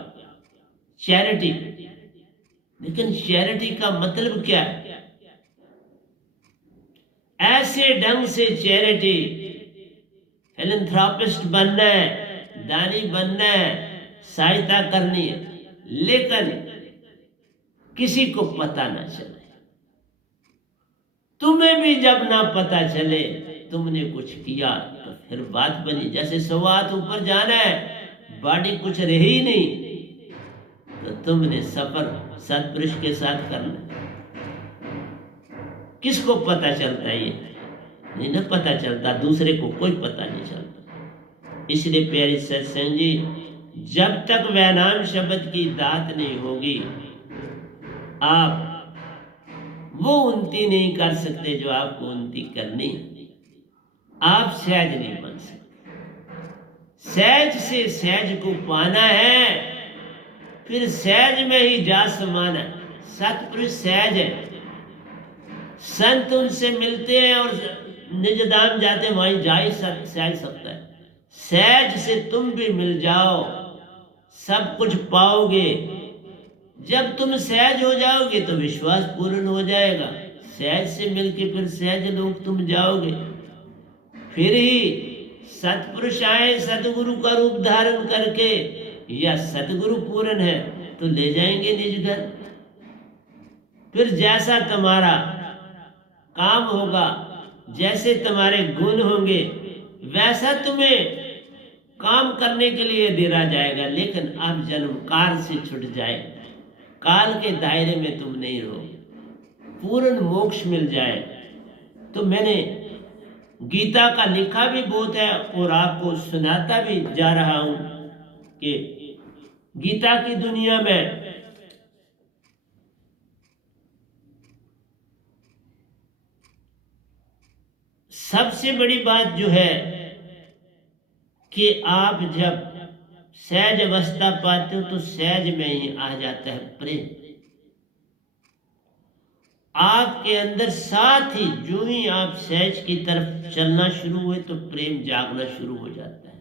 चैरिटी। लेकिन चैरिटी का मतलब क्या है? ऐसे ढंग से चैरिटी, फिलैंथ्रोपिस्ट बनना है, दानी बनना है, सहायता करनी है, लेकिन किसी को पता ना चले। तुम्हें भी जब ना पता चले तुमने कुछ किया तो फिर बात बनी। जैसे 100 हाथ ऊपर जाना है, बॉडी कुछ रही ही नहीं, तो तुमने सफर सत्पुरुष के साथ करना। किसको पता चलता है? ये नहीं ना पता चलता, दूसरे को कोई पता नहीं चलता। इसलिए प्यारे सत्संग जी, जब तक वैनाम शब्द की दात नहीं होगी, आप वो उन्नति नहीं कर सकते जो आपको उन्नति करनी है। आप सहज नहीं बन सकते। सहज से सहज को पाना है, फिर सहज में ही जा समाना। सतपुरुष सहज है, संत उनसे मिलते हैं और निज धाम जाते, वहीं जा ही सहज सकता है। सहज से तुम भी मिल जाओ, सब कुछ पाओगे। जब तुम सहज हो जाओगे तो विश्वास पूर्ण हो जाएगा। सहज से मिलके फिर सहज लोग तुम जाओगे। फिर ही सतपुरुष आए सतगुरु का रूप धारण करके, या सतगुरु पूर्ण है तो ले जाएंगे निज घर। फिर जैसा तुम्हारा काम होगा, जैसे तुम्हारे गुण होंगे, वैसा तुम्हें काम करने के लिए दिया जाएगा। लेकिन अब जन्म काल से छूट जाएगा, काल के दायरे में तुम नहीं रहो, पूर्ण मोक्ष मिल जाए। तो मैंने गीता का लिखा भी बहुत है और आपको सुनाता भी जा रहा हूं कि गीता की दुनिया में सबसे बड़ी बात जो है कि आप जब सहज अवस्था पाते हो तो सहज में ही आ जाता है प्रेम आपके अंदर। साथ ही जो ही आप सहज की तरफ चलना शुरू हुए तो प्रेम जागना शुरू हो जाता है।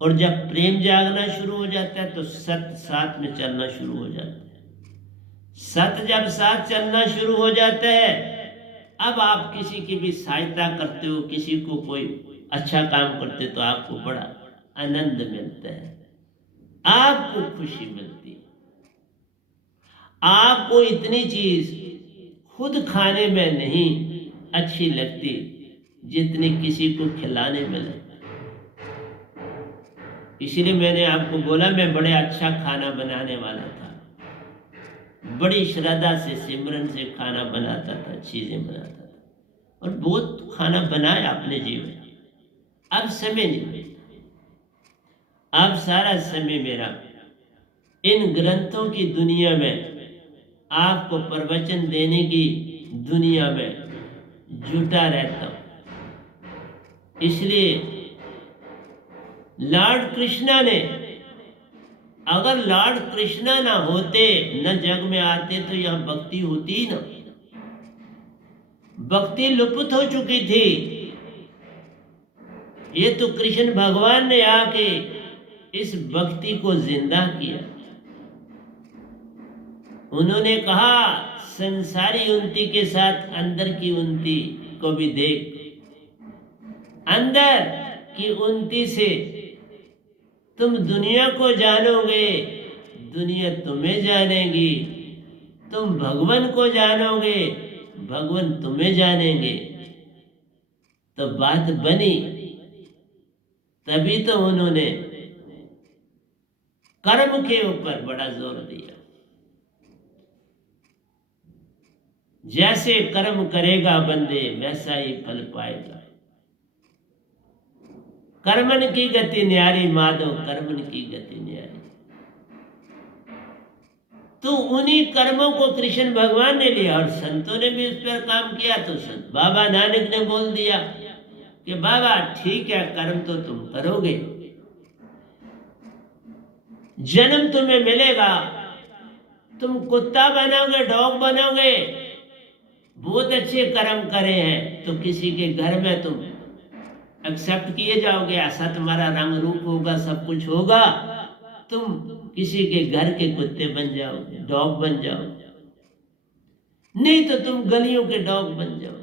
और जब प्रेम जागना शुरू हो जाता है तो सत्य साथ में चलना शुरू हो जाता है। सत्य जब साथ चलना शुरू हो जाता है, अब आप किसी की भी सहायता करते हो, किसी को कोई अच्छा काम करते तो आपको बड़ा आनंद मिलता है, आपको खुशी मिलती है। आपको इतनी चीज खुद खाने में नहीं अच्छी लगती जितनी किसी को खिलाने में लगती। इसलिए मैंने आपको बोला मैं बड़े अच्छा खाना बनाने वाला था, बड़ी श्रद्धा से सिमरन से खाना बनाता था, चीजें बनाता था और बहुत खाना बनाया अपने जीवन। अब समय नहीं, अब सारा समय मेरा इन ग्रंथों की दुनिया में, आपको प्रवचन देने की दुनिया में जुटा रहता हूं। इसलिए लॉर्ड कृष्णा ने, अगर लॉर्ड कृष्णा ना होते, न जग में आते तो यह भक्ति होती ना। भक्ति लुप्त हो चुकी थी। ये तो कृष्ण भगवान ने आके इस भक्ति को जिंदा किया। उन्होंने कहा संसारी उन्नति के साथ अंदर की उन्नति को भी देख। अंदर की उन्नति से तुम दुनिया को जानोगे, दुनिया तुम्हें जानेगी। तुम भगवान को जानोगे, भगवान तुम्हें जानेंगे। तो बात बनी, तभी तो उन्होंने कर्म के ऊपर बड़ा जोर दिया। जैसे कर्म करेगा बंदे वैसा ही फल पाएगा। कर्मन की गति न्यारी माधव, कर्मन की गति न्यारी। तो उन्हीं कर्मों को कृष्ण भगवान ने लिया और संतों ने भी उस पर काम किया। तो संत बाबा नानक ने बोल दिया कि बाबा ठीक है, कर्म तो तुम करोगे, जन्म तुम्हें मिलेगा, तुम कुत्ता बनोगे, डॉग बनोगे, बहुत अच्छे कर्म करे हैं तो किसी के घर में तुम एक्सेप्ट किए जाओगे, ऐसा तुम्हारा रंग रूप होगा, सब कुछ होगा, तुम किसी के घर के कुत्ते बन जाओगे, डॉग बन जाओगे। नहीं तो तुम गलियों के डॉग बन जाओगे।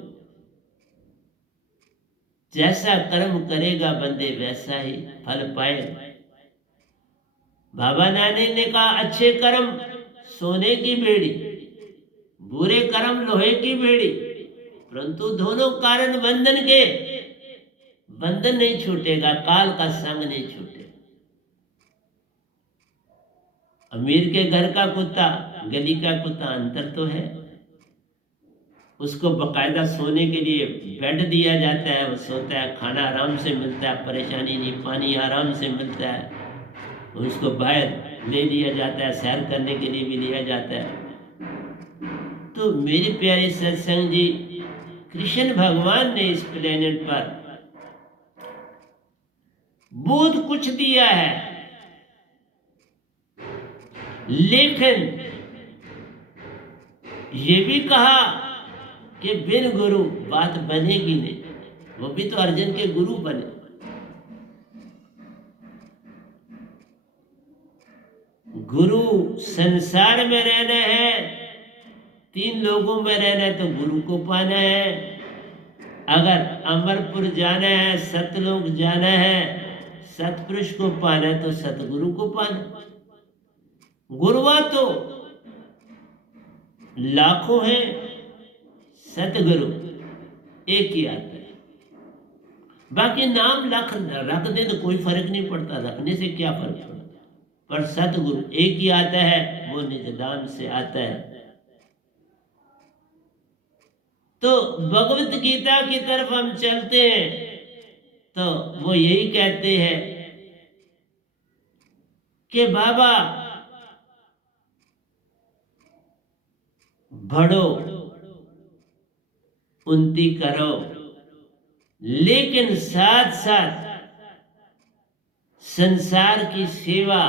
जैसा कर्म करेगा बंदे वैसा ही फल पाएगा। बाबा नानक ने कहा अच्छे कर्म सोने की बेड़ी, बुरे कर्म लोहे की बेड़ी। परंतु दोनों कारण बंधन के, बंधन नहीं छूटेगा, काल का संग नहीं छूटेगा। अमीर के घर का कुत्ता, गली का कुत्ता, अंतर तो है। उसको बकायदा सोने के लिए बेड दिया जाता है, वो सोता है, खाना आराम से मिलता है, परेशानी नहीं, पानी आराम से मिलता है, उसको बाहर ले लिया जाता है, सैर करने के लिए भी लिया जाता है। तो मेरे प्यारे सत्संग जी, कृष्ण भगवान ने इस प्लेनेट पर बहुत कुछ दिया है, लेकिन ये भी कहा कि बिन गुरु बात बनेगी नहीं। वो भी तो अर्जुन के गुरु बने। गुरु संसार में रहना है, 3 लोगों में रहना है तो गुरु को पाना है। अगर अमरपुर जाना है, सतलोक जाना है, सतपुरुष को पाना है तो सतगुरु को पाना। गुरुआ तो लाखों हैं, सतगुरु एक ही आता है। बाकी नाम लाख रख दे तो कोई फर्क नहीं पड़ता, रखने से क्या फर्क पड़ता, पर सतगुरु एक ही आता है, वो निजदान से आता है। तो भगवत गीता की तरफ हम चलते हैं तो वो यही कहते हैं कि बाबा बढ़ो, उन्नति करो, लेकिन साथ साथ संसार की सेवा,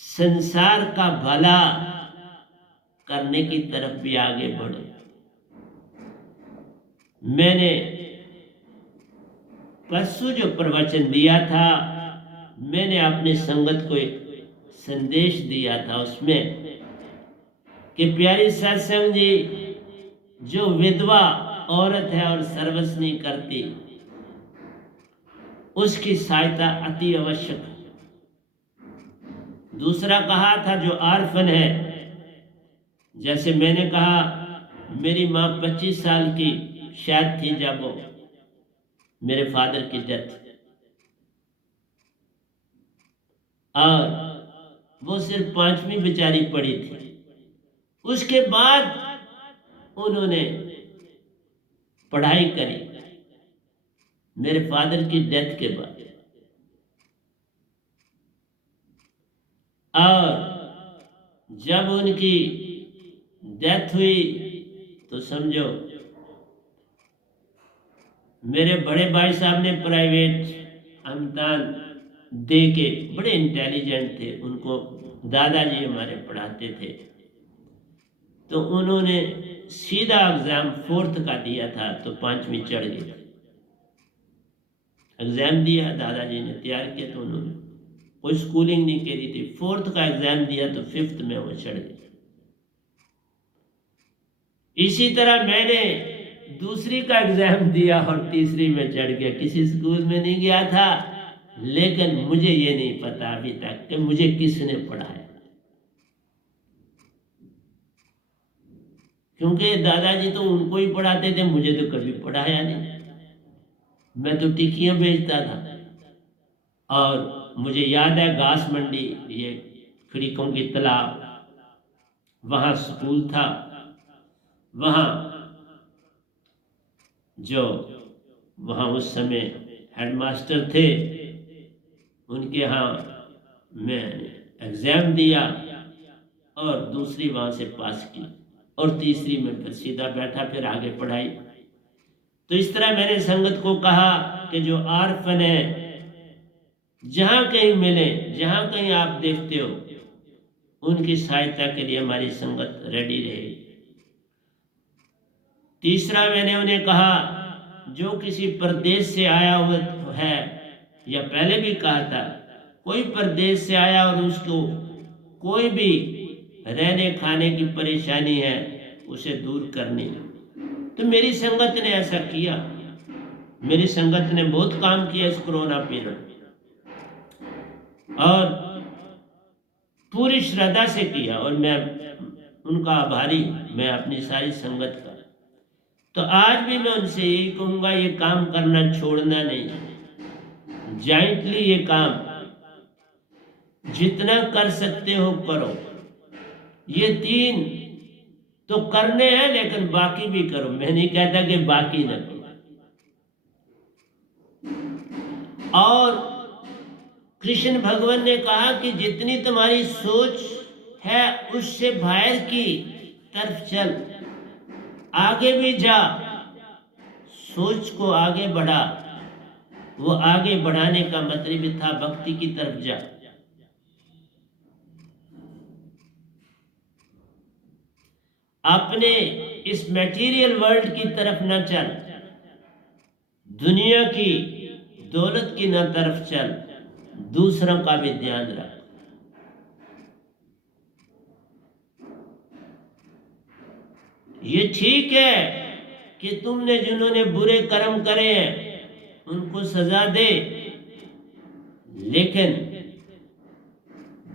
संसार का भला करने की तरफ भी आगे बढ़ो। मैंने परसों जो प्रवचन दिया था, मैंने अपने संगत को एक संदेश दिया था उसमें कि प्यारी सत्संग जी, जो विधवा औरत है और सर्वस्व नहीं करती, उसकी सहायता अति आवश्यक है। दूसरा कहा था जो आर्फन है, जैसे मैंने कहा मेरी माँ 25 साल की शायद थी जब वो मेरे फादर की डेथ, और वो सिर्फ 5वीं बेचारी पड़ी थी। उसके बाद उन्होंने पढ़ाई करी मेरे फादर की डेथ के बाद, और जब उनकी डेथ हुई तो समझो मेरे बड़े भाई साहब ने प्राइवेट अनुदान दे के, बड़े इंटेलिजेंट थे, उनको दादाजी हमारे पढ़ाते थे, तो उन्होंने सीधा एग्जाम 4th का दिया था तो 5वीं चढ़ गए। एग्जाम दिया, दादाजी ने तैयार किया, तो उन्होंने कोई स्कूलिंग नहीं करी थी, 4th का एग्जाम दिया तो 5th में वो चढ़ गए। इसी तरह मैंने दूसरी का एग्जाम दिया और तीसरी में चढ़ गया। किसी स्कूल में नहीं गया था, लेकिन मुझे ये नहीं पता अभी तक कि मुझे किसने पढ़ाया, क्योंकि दादाजी तो उनको ही पढ़ाते थे, मुझे तो कभी पढ़ाया नहीं। मैं तो टिक्कियां बेचता था। और मुझे याद है घास मंडी, ये खिड़कों की तालाब, वहाँ स्कूल था, वहाँ जो वहाँ उस समय हेडमास्टर थे, उनके यहाँ मैं एग्ज़ाम दिया और दूसरी वहाँ से पास की, और तीसरी में फिर सीधा बैठा, फिर आगे पढ़ाई। तो इस तरह मैंने संगत को कहा कि जो आर्फन है, जहाँ कहीं मिले, जहाँ कहीं आप देखते हो, उनकी सहायता के लिए हमारी संगत रेडी रहेगी। तीसरा मैंने उन्हें कहा जो किसी प्रदेश से आया हुआ है, या पहले भी कहा था, कोई प्रदेश से आया और उसको कोई भी रहने खाने की परेशानी है, उसे दूर करनी। तो मेरी संगत ने ऐसा किया, मेरी संगत ने बहुत काम किया इस कोरोना पीरियड, और पूरी श्रद्धा से किया, और मैं उनका आभारी, मैं अपनी सारी संगत का। तो आज भी मैं उनसे यही कहूंगा, ये काम करना छोड़ना नहीं, जॉइंटली ये काम जितना कर सकते हो करो। ये 3 तो करने हैं, लेकिन बाकी भी करो। मैं नहीं कहता कि बाकी न करो। और कृष्ण भगवान ने कहा कि जितनी तुम्हारी सोच है उससे बाहर की तरफ चल, आगे भी जा, सोच को आगे बढ़ा। वो आगे बढ़ाने का मतलब भी था भक्ति की तरफ जा। अपने इस मटेरियल वर्ल्ड की तरफ न चल, दुनिया की दौलत की न तरफ चल, दूसरों का भी ध्यान रख। ये ठीक है कि तुमने जिन्होंने बुरे कर्म करे हैं उनको सजा दे, लेकिन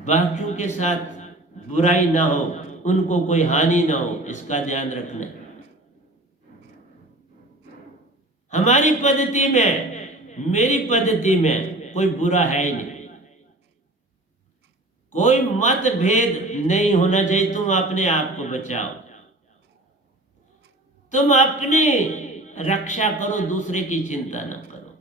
बाकियों के साथ बुराई ना हो, उनको कोई हानि ना हो, इसका ध्यान रखना है। हमारी पद्धति में, मेरी पद्धति में कोई बुरा है ही नहीं, कोई मतभेद नहीं होना चाहिए। तुम अपने आप को बचाओ, तुम अपनी रक्षा करो, दूसरे की चिंता ना करो।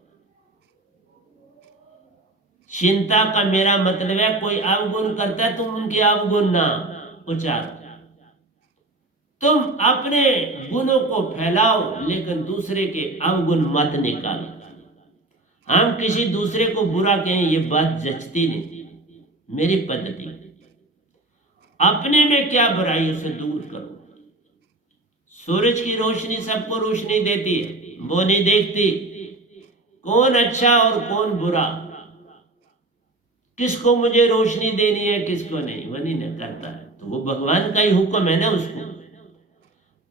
चिंता का मेरा मतलब है कोई अवगुण करता है, तुम उनके अवगुण ना उचारो। तुम अपने गुणों को फैलाओ, लेकिन दूसरे के अवगुण मत निकालो। हम किसी दूसरे को बुरा कहें, ये बात जचती नहीं। मेरी पद्धति, अपने में क्या बुराई उसे दूर करो। सूरज की रोशनी सबको रोशनी देती है, वो नहीं देखती कौन अच्छा और कौन बुरा, किसको मुझे रोशनी देनी है किसको नहीं, वो नहीं करता है। तो वो भगवान का ही हुक्म है ना उसको।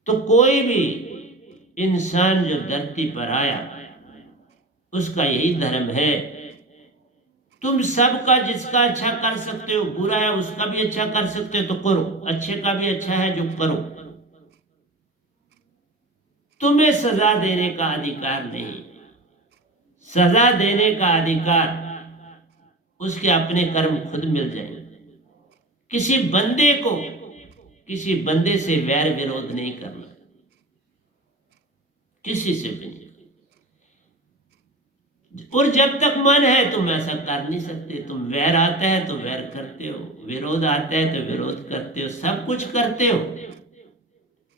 तो कोई भी इंसान जो धरती पर आया उसका यही धर्म है, तुम सबका जिसका अच्छा कर सकते हो, बुरा है उसका भी अच्छा कर सकते हो तो करो, अच्छे का भी अच्छा है जो करो। तुम्हें सजा देने का अधिकार नहीं, सजा देने का अधिकार उसके अपने कर्म खुद मिल जाएंगे। किसी बंदे को किसी बंदे से वैर विरोध नहीं करना, किसी से भी नहीं। और जब तक मन है तुम ऐसा कर नहीं सकते। तुम वैर आता है तो वैर करते हो, विरोध आता है तो विरोध करते हो, सब कुछ करते हो।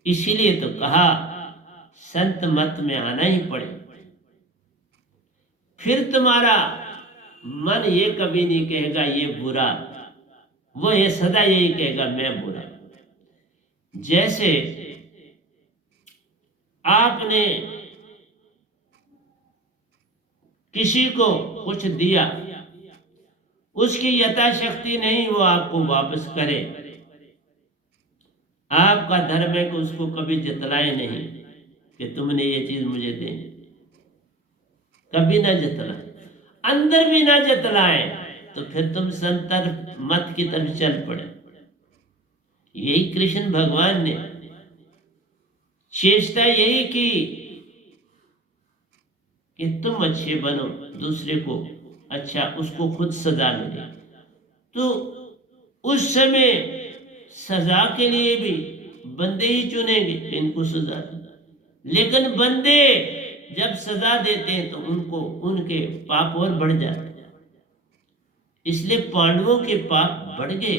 इसीलिए तो कहा संत मत में आना ही पड़े। फिर तुम्हारा मन ये कभी नहीं कहेगा ये बुरा, वो ये सदा यही कहेगा मैं बुरा। जैसे आपने किसी को कुछ दिया, उसकी यथाशक्ति नहीं वो आपको वापस करे। आपका धर्म है कि उसको कभी जतलाए नहीं कि तुमने ये चीज मुझे दे, कभी ना जतलाए, अंदर भी ना जतलाए, तो फिर तुम संतर मत की तरफ चल पड़े। यही कृष्ण भगवान ने चेष्टा यही की कि तुम अच्छे बनो, दूसरे को अच्छा, उसको खुद सजा मिले। तो उस समय सजा के लिए भी बंदे ही चुनेंगे इनको सजा दे। लेकिन बंदे जब सजा देते हैं तो उनको उनके पाप और बढ़ जाते हैं। इसलिए पांडवों के पाप बढ़ गए,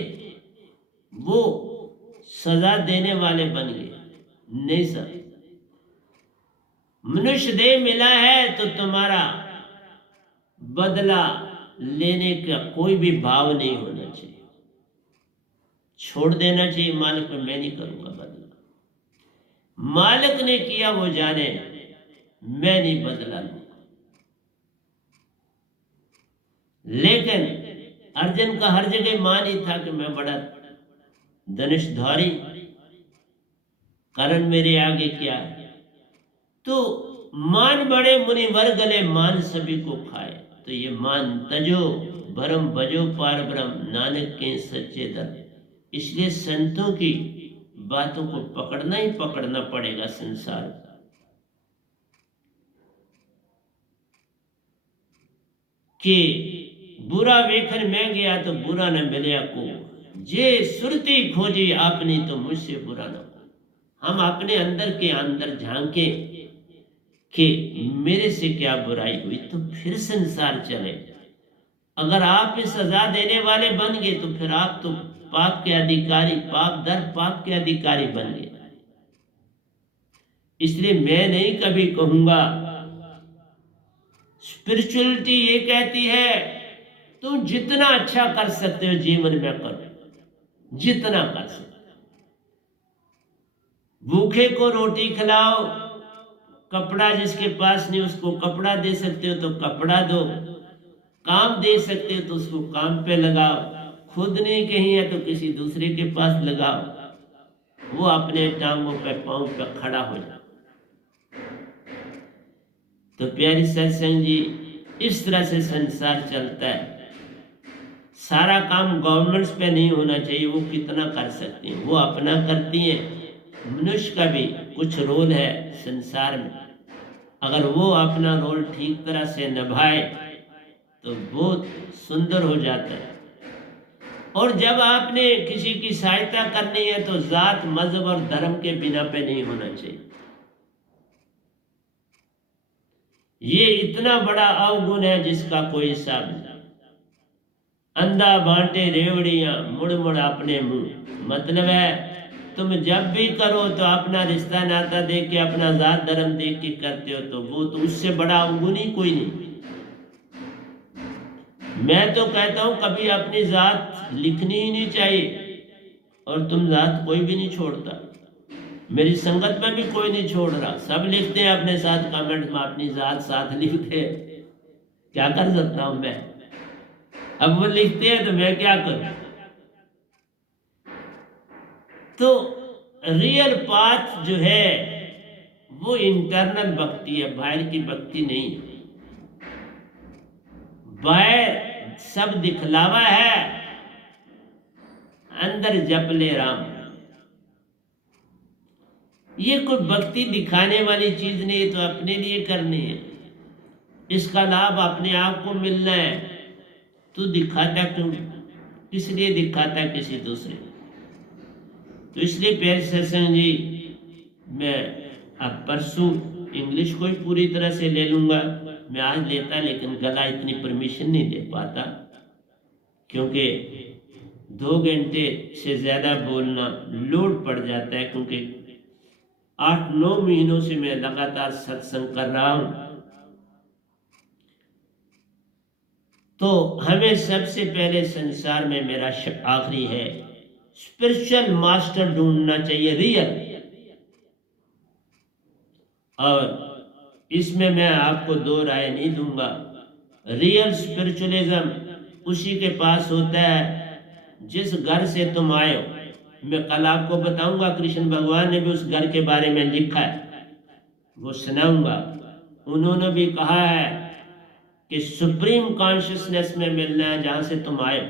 वो सजा देने वाले बन गए। नहीं सर, मनुष्य देह मिला है तो तुम्हारा बदला लेने का कोई भी भाव नहीं होना चाहिए। छोड़ देना चाहिए, मालिक मैं नहीं करूंगा बदला, मालिक ने किया वो जाने, मैं नहीं बदला लूंगा। लेकिन अर्जुन का हर जगह मान ही था कि मैं बड़ा धनुषधारी, करण मेरे आगे क्या है। तो मान बड़े मुनिवर गले, मान सभी को खाए। तो ये मान तजो भरम भजो पार ब्रह्म, नानक के सच्चे दर। इसलिए संतों की बातों को पकड़ना ही पकड़ना पड़ेगा संसार। कि बुरा वेखन मैं गया तो बुरा न मिलया को, जे सुरती खोजी आपने तो मुझसे बुरा न हो। हम अपने अंदर के अंदर झांके कि मेरे से क्या बुराई हुई, तो फिर संसार चले। अगर आप इस सजा देने वाले बन गए तो फिर आप तो पाप के अधिकारी, पाप दर पाप के अधिकारी बन गए। इसलिए मैं नहीं कभी कहूंगा, स्पिरिचुअलिटी ये कहती है तुम जितना अच्छा कर सकते हो जीवन में करो, जितना कर सकते। भूखे को रोटी खिलाओ, कपड़ा जिसके पास नहीं उसको कपड़ा दे सकते हो तो कपड़ा दो, काम दे सकते हो तो उसको काम पे लगाओ, खुद नहीं कहीं है तो किसी दूसरे के पास लगाओ, वो अपने टांगों पे पांव पे खड़ा हो जाए। तो प्यारी सत्संग जी, इस तरह से संसार चलता है। सारा काम गवर्नमेंट्स पे नहीं होना चाहिए, वो कितना कर सकती हैं, वो अपना करती हैं। मनुष्य का भी कुछ रोल है संसार में, अगर वो अपना रोल ठीक तरह से निभाए तो बहुत सुंदर हो जाता है। और जब आपने किसी की सहायता करनी है तो जात, मजहब और धर्म के बिना पे नहीं होना चाहिए। ये इतना बड़ा अवगुण है जिसका कोई हिसाब नहीं। अंधा बांटे रेवड़ियां, मुड़ मुड़ अपने मुंह। मतलब है तुम जब भी करो तो अपना रिश्ता नाता देख के, अपना जात धर्म देख के करते हो, तो वो तो उससे बड़ा अवगुण ही कोई नहीं। मैं तो कहता हूं कभी अपनी जात लिखनी ही नहीं चाहिए, और तुम जात कोई भी नहीं छोड़ता। मेरी संगत में भी कोई नहीं छोड़ रहा, सब लिखते हैं अपने साथ कमेंट में अपनी जात साथ लिखते हैं। क्या कर सकता हूं मैं? अब वो लिखते हैं तो मैं क्या करूं? तो रियल पाथ जो है वो इंटरनल भक्ति है, बाहर की भक्ति नहीं है। बाहर सब दिखलावा है, अंदर जप ले राम। ये कोई भक्ति दिखाने वाली चीज नहीं, तो अपने लिए करनी है, इसका लाभ अपने आप को मिलना है। तू दिखाता क्यों, किस लिए दिखाता किसी दूसरे? तो इसलिए प्यारे सत्संग जी, मैं अब परसों इंग्लिश को ही पूरी तरह से ले लूंगा। मैं आज लेता लेकिन गला इतनी परमिशन नहीं दे पाता, क्योंकि 2 घंटे से ज़्यादा बोलना लोड पड़ जाता है, क्योंकि 8-9 महीनों से मैं लगातार सत्संग कर रहा हूँ। तो हमें सबसे पहले संसार में मेरा आखिरी है, स्पिरिचुअल मास्टर ढूंढना चाहिए, रियल। और इसमें मैं आपको 2 राय नहीं दूंगा। रियल स्पिरिचुअलिज्म उसी के पास होता है जिस घर से तुम आए हो। मैं कल आपको बताऊंगा, कृष्ण भगवान ने भी उस घर के बारे में लिखा है, वो सुनाऊंगा। उन्होंने भी कहा है कि सुप्रीम कॉन्शियसनेस में मिलना है जहां से तुम आए।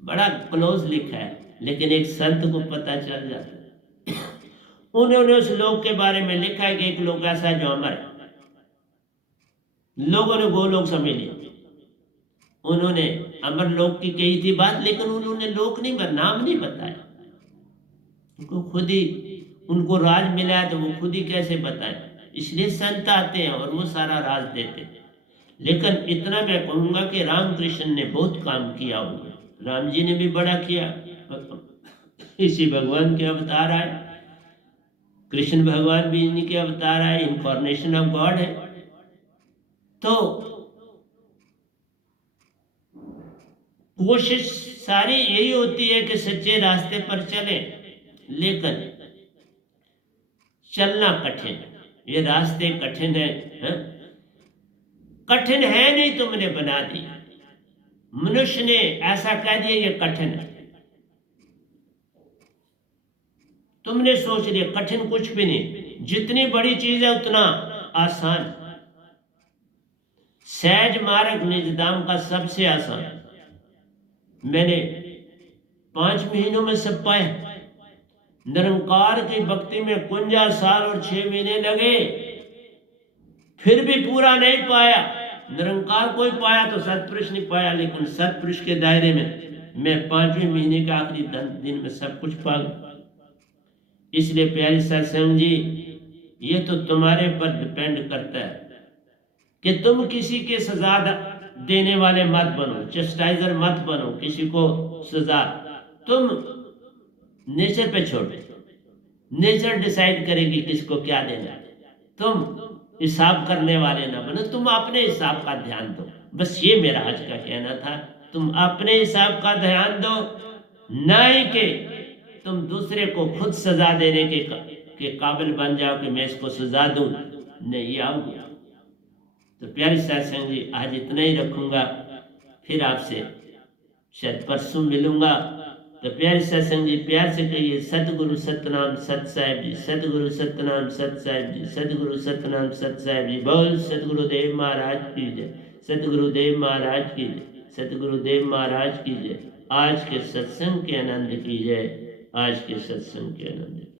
बड़ा क्लोज लिखा है, लेकिन एक संत को पता चल जाता है। उन्होंने उस लोक के बारे में लिखा है कि एक लोक ऐसा है जो अमर है। लोगों ने गोलोक समझ लिया, उन्होंने अमर लोक की कही थी बात, लेकिन उन्होंने लोक नहीं, नाम नहीं बताया। उनको खुद ही, उनको राज मिला है तो वो खुद ही कैसे बताए? इसलिए संत आते हैं और वो सारा राज देते हैं। लेकिन इतना मैं कहूंगा कि रामकृष्ण ने बहुत काम किया होगा, राम जी ने भी बड़ा किया। इसी भगवान के अवतार आए, कृष्ण भगवान भी इन्हीं के अवतार आए, इनकॉर्नेशन ऑफ गॉड है। तो कोशिश सारी यही होती है कि सच्चे रास्ते पर चले, लेकिन चलना कठिन। ये रास्ते कठिन है, कठिन है नहीं, तुमने बना दिया। मनुष्य ने ऐसा कह दिया ये कठिन है, तुमने सोच लिया कठिन कुछ भी नहीं। जितनी बड़ी चीज है उतना आसान। सहज मार्ग निज धाम का सबसे आसान। मैंने 5 महीनों में सब पाया। निरंकार की भक्ति में 51 साल और 6 महीने लगे, फिर भी पूरा नहीं पाया। निरंकार कोई पाया तो सतपुरुष नहीं पाया, लेकिन सतपुरुष के दायरे में मैं 5वें महीने के आखिरी दिन में सब कुछ पा गया। इसलिए प्यारी सत्संग जी, ये तो तुम्हारे पर डिपेंड करता है कि तुम किसी के सजा देने वाले मत बनो, चस्टाइजर मत बनो किसी को सजा। तुम नेचर पे छोड़ दो, नेचर डिसाइड करेगी किसको क्या देना। तुम हिसाब करने वाले ना बनो, तुम अपने हिसाब का ध्यान दो। बस ये मेरा आज का कहना था, तुम अपने हिसाब का ध्यान दो, ना ही कि तुम दूसरे को खुद सजा देने के काबिल बन जाओ कि मैं इसको सजा दूं। नहीं आओगे। तो प्यारी सत्संग जी, आज इतना ही रखूंगा, फिर आपसे शायद परसों मिलूंगा। तो प्यारे सत्संग जी, प्यार से कहिए सतगुरु सतनाम सत साहिब जी, सतगुरु सतनाम सत साहिब जी, सतगुरु सतनाम सत साहिब जी। बोल सतगुरुदेव महाराज की जय, सतगुरुदेव महाराज की जय, सतगुरुदेव महाराज की जय। आज के सत्संग के आनंद की जय, आज के सत्संग के आनंद।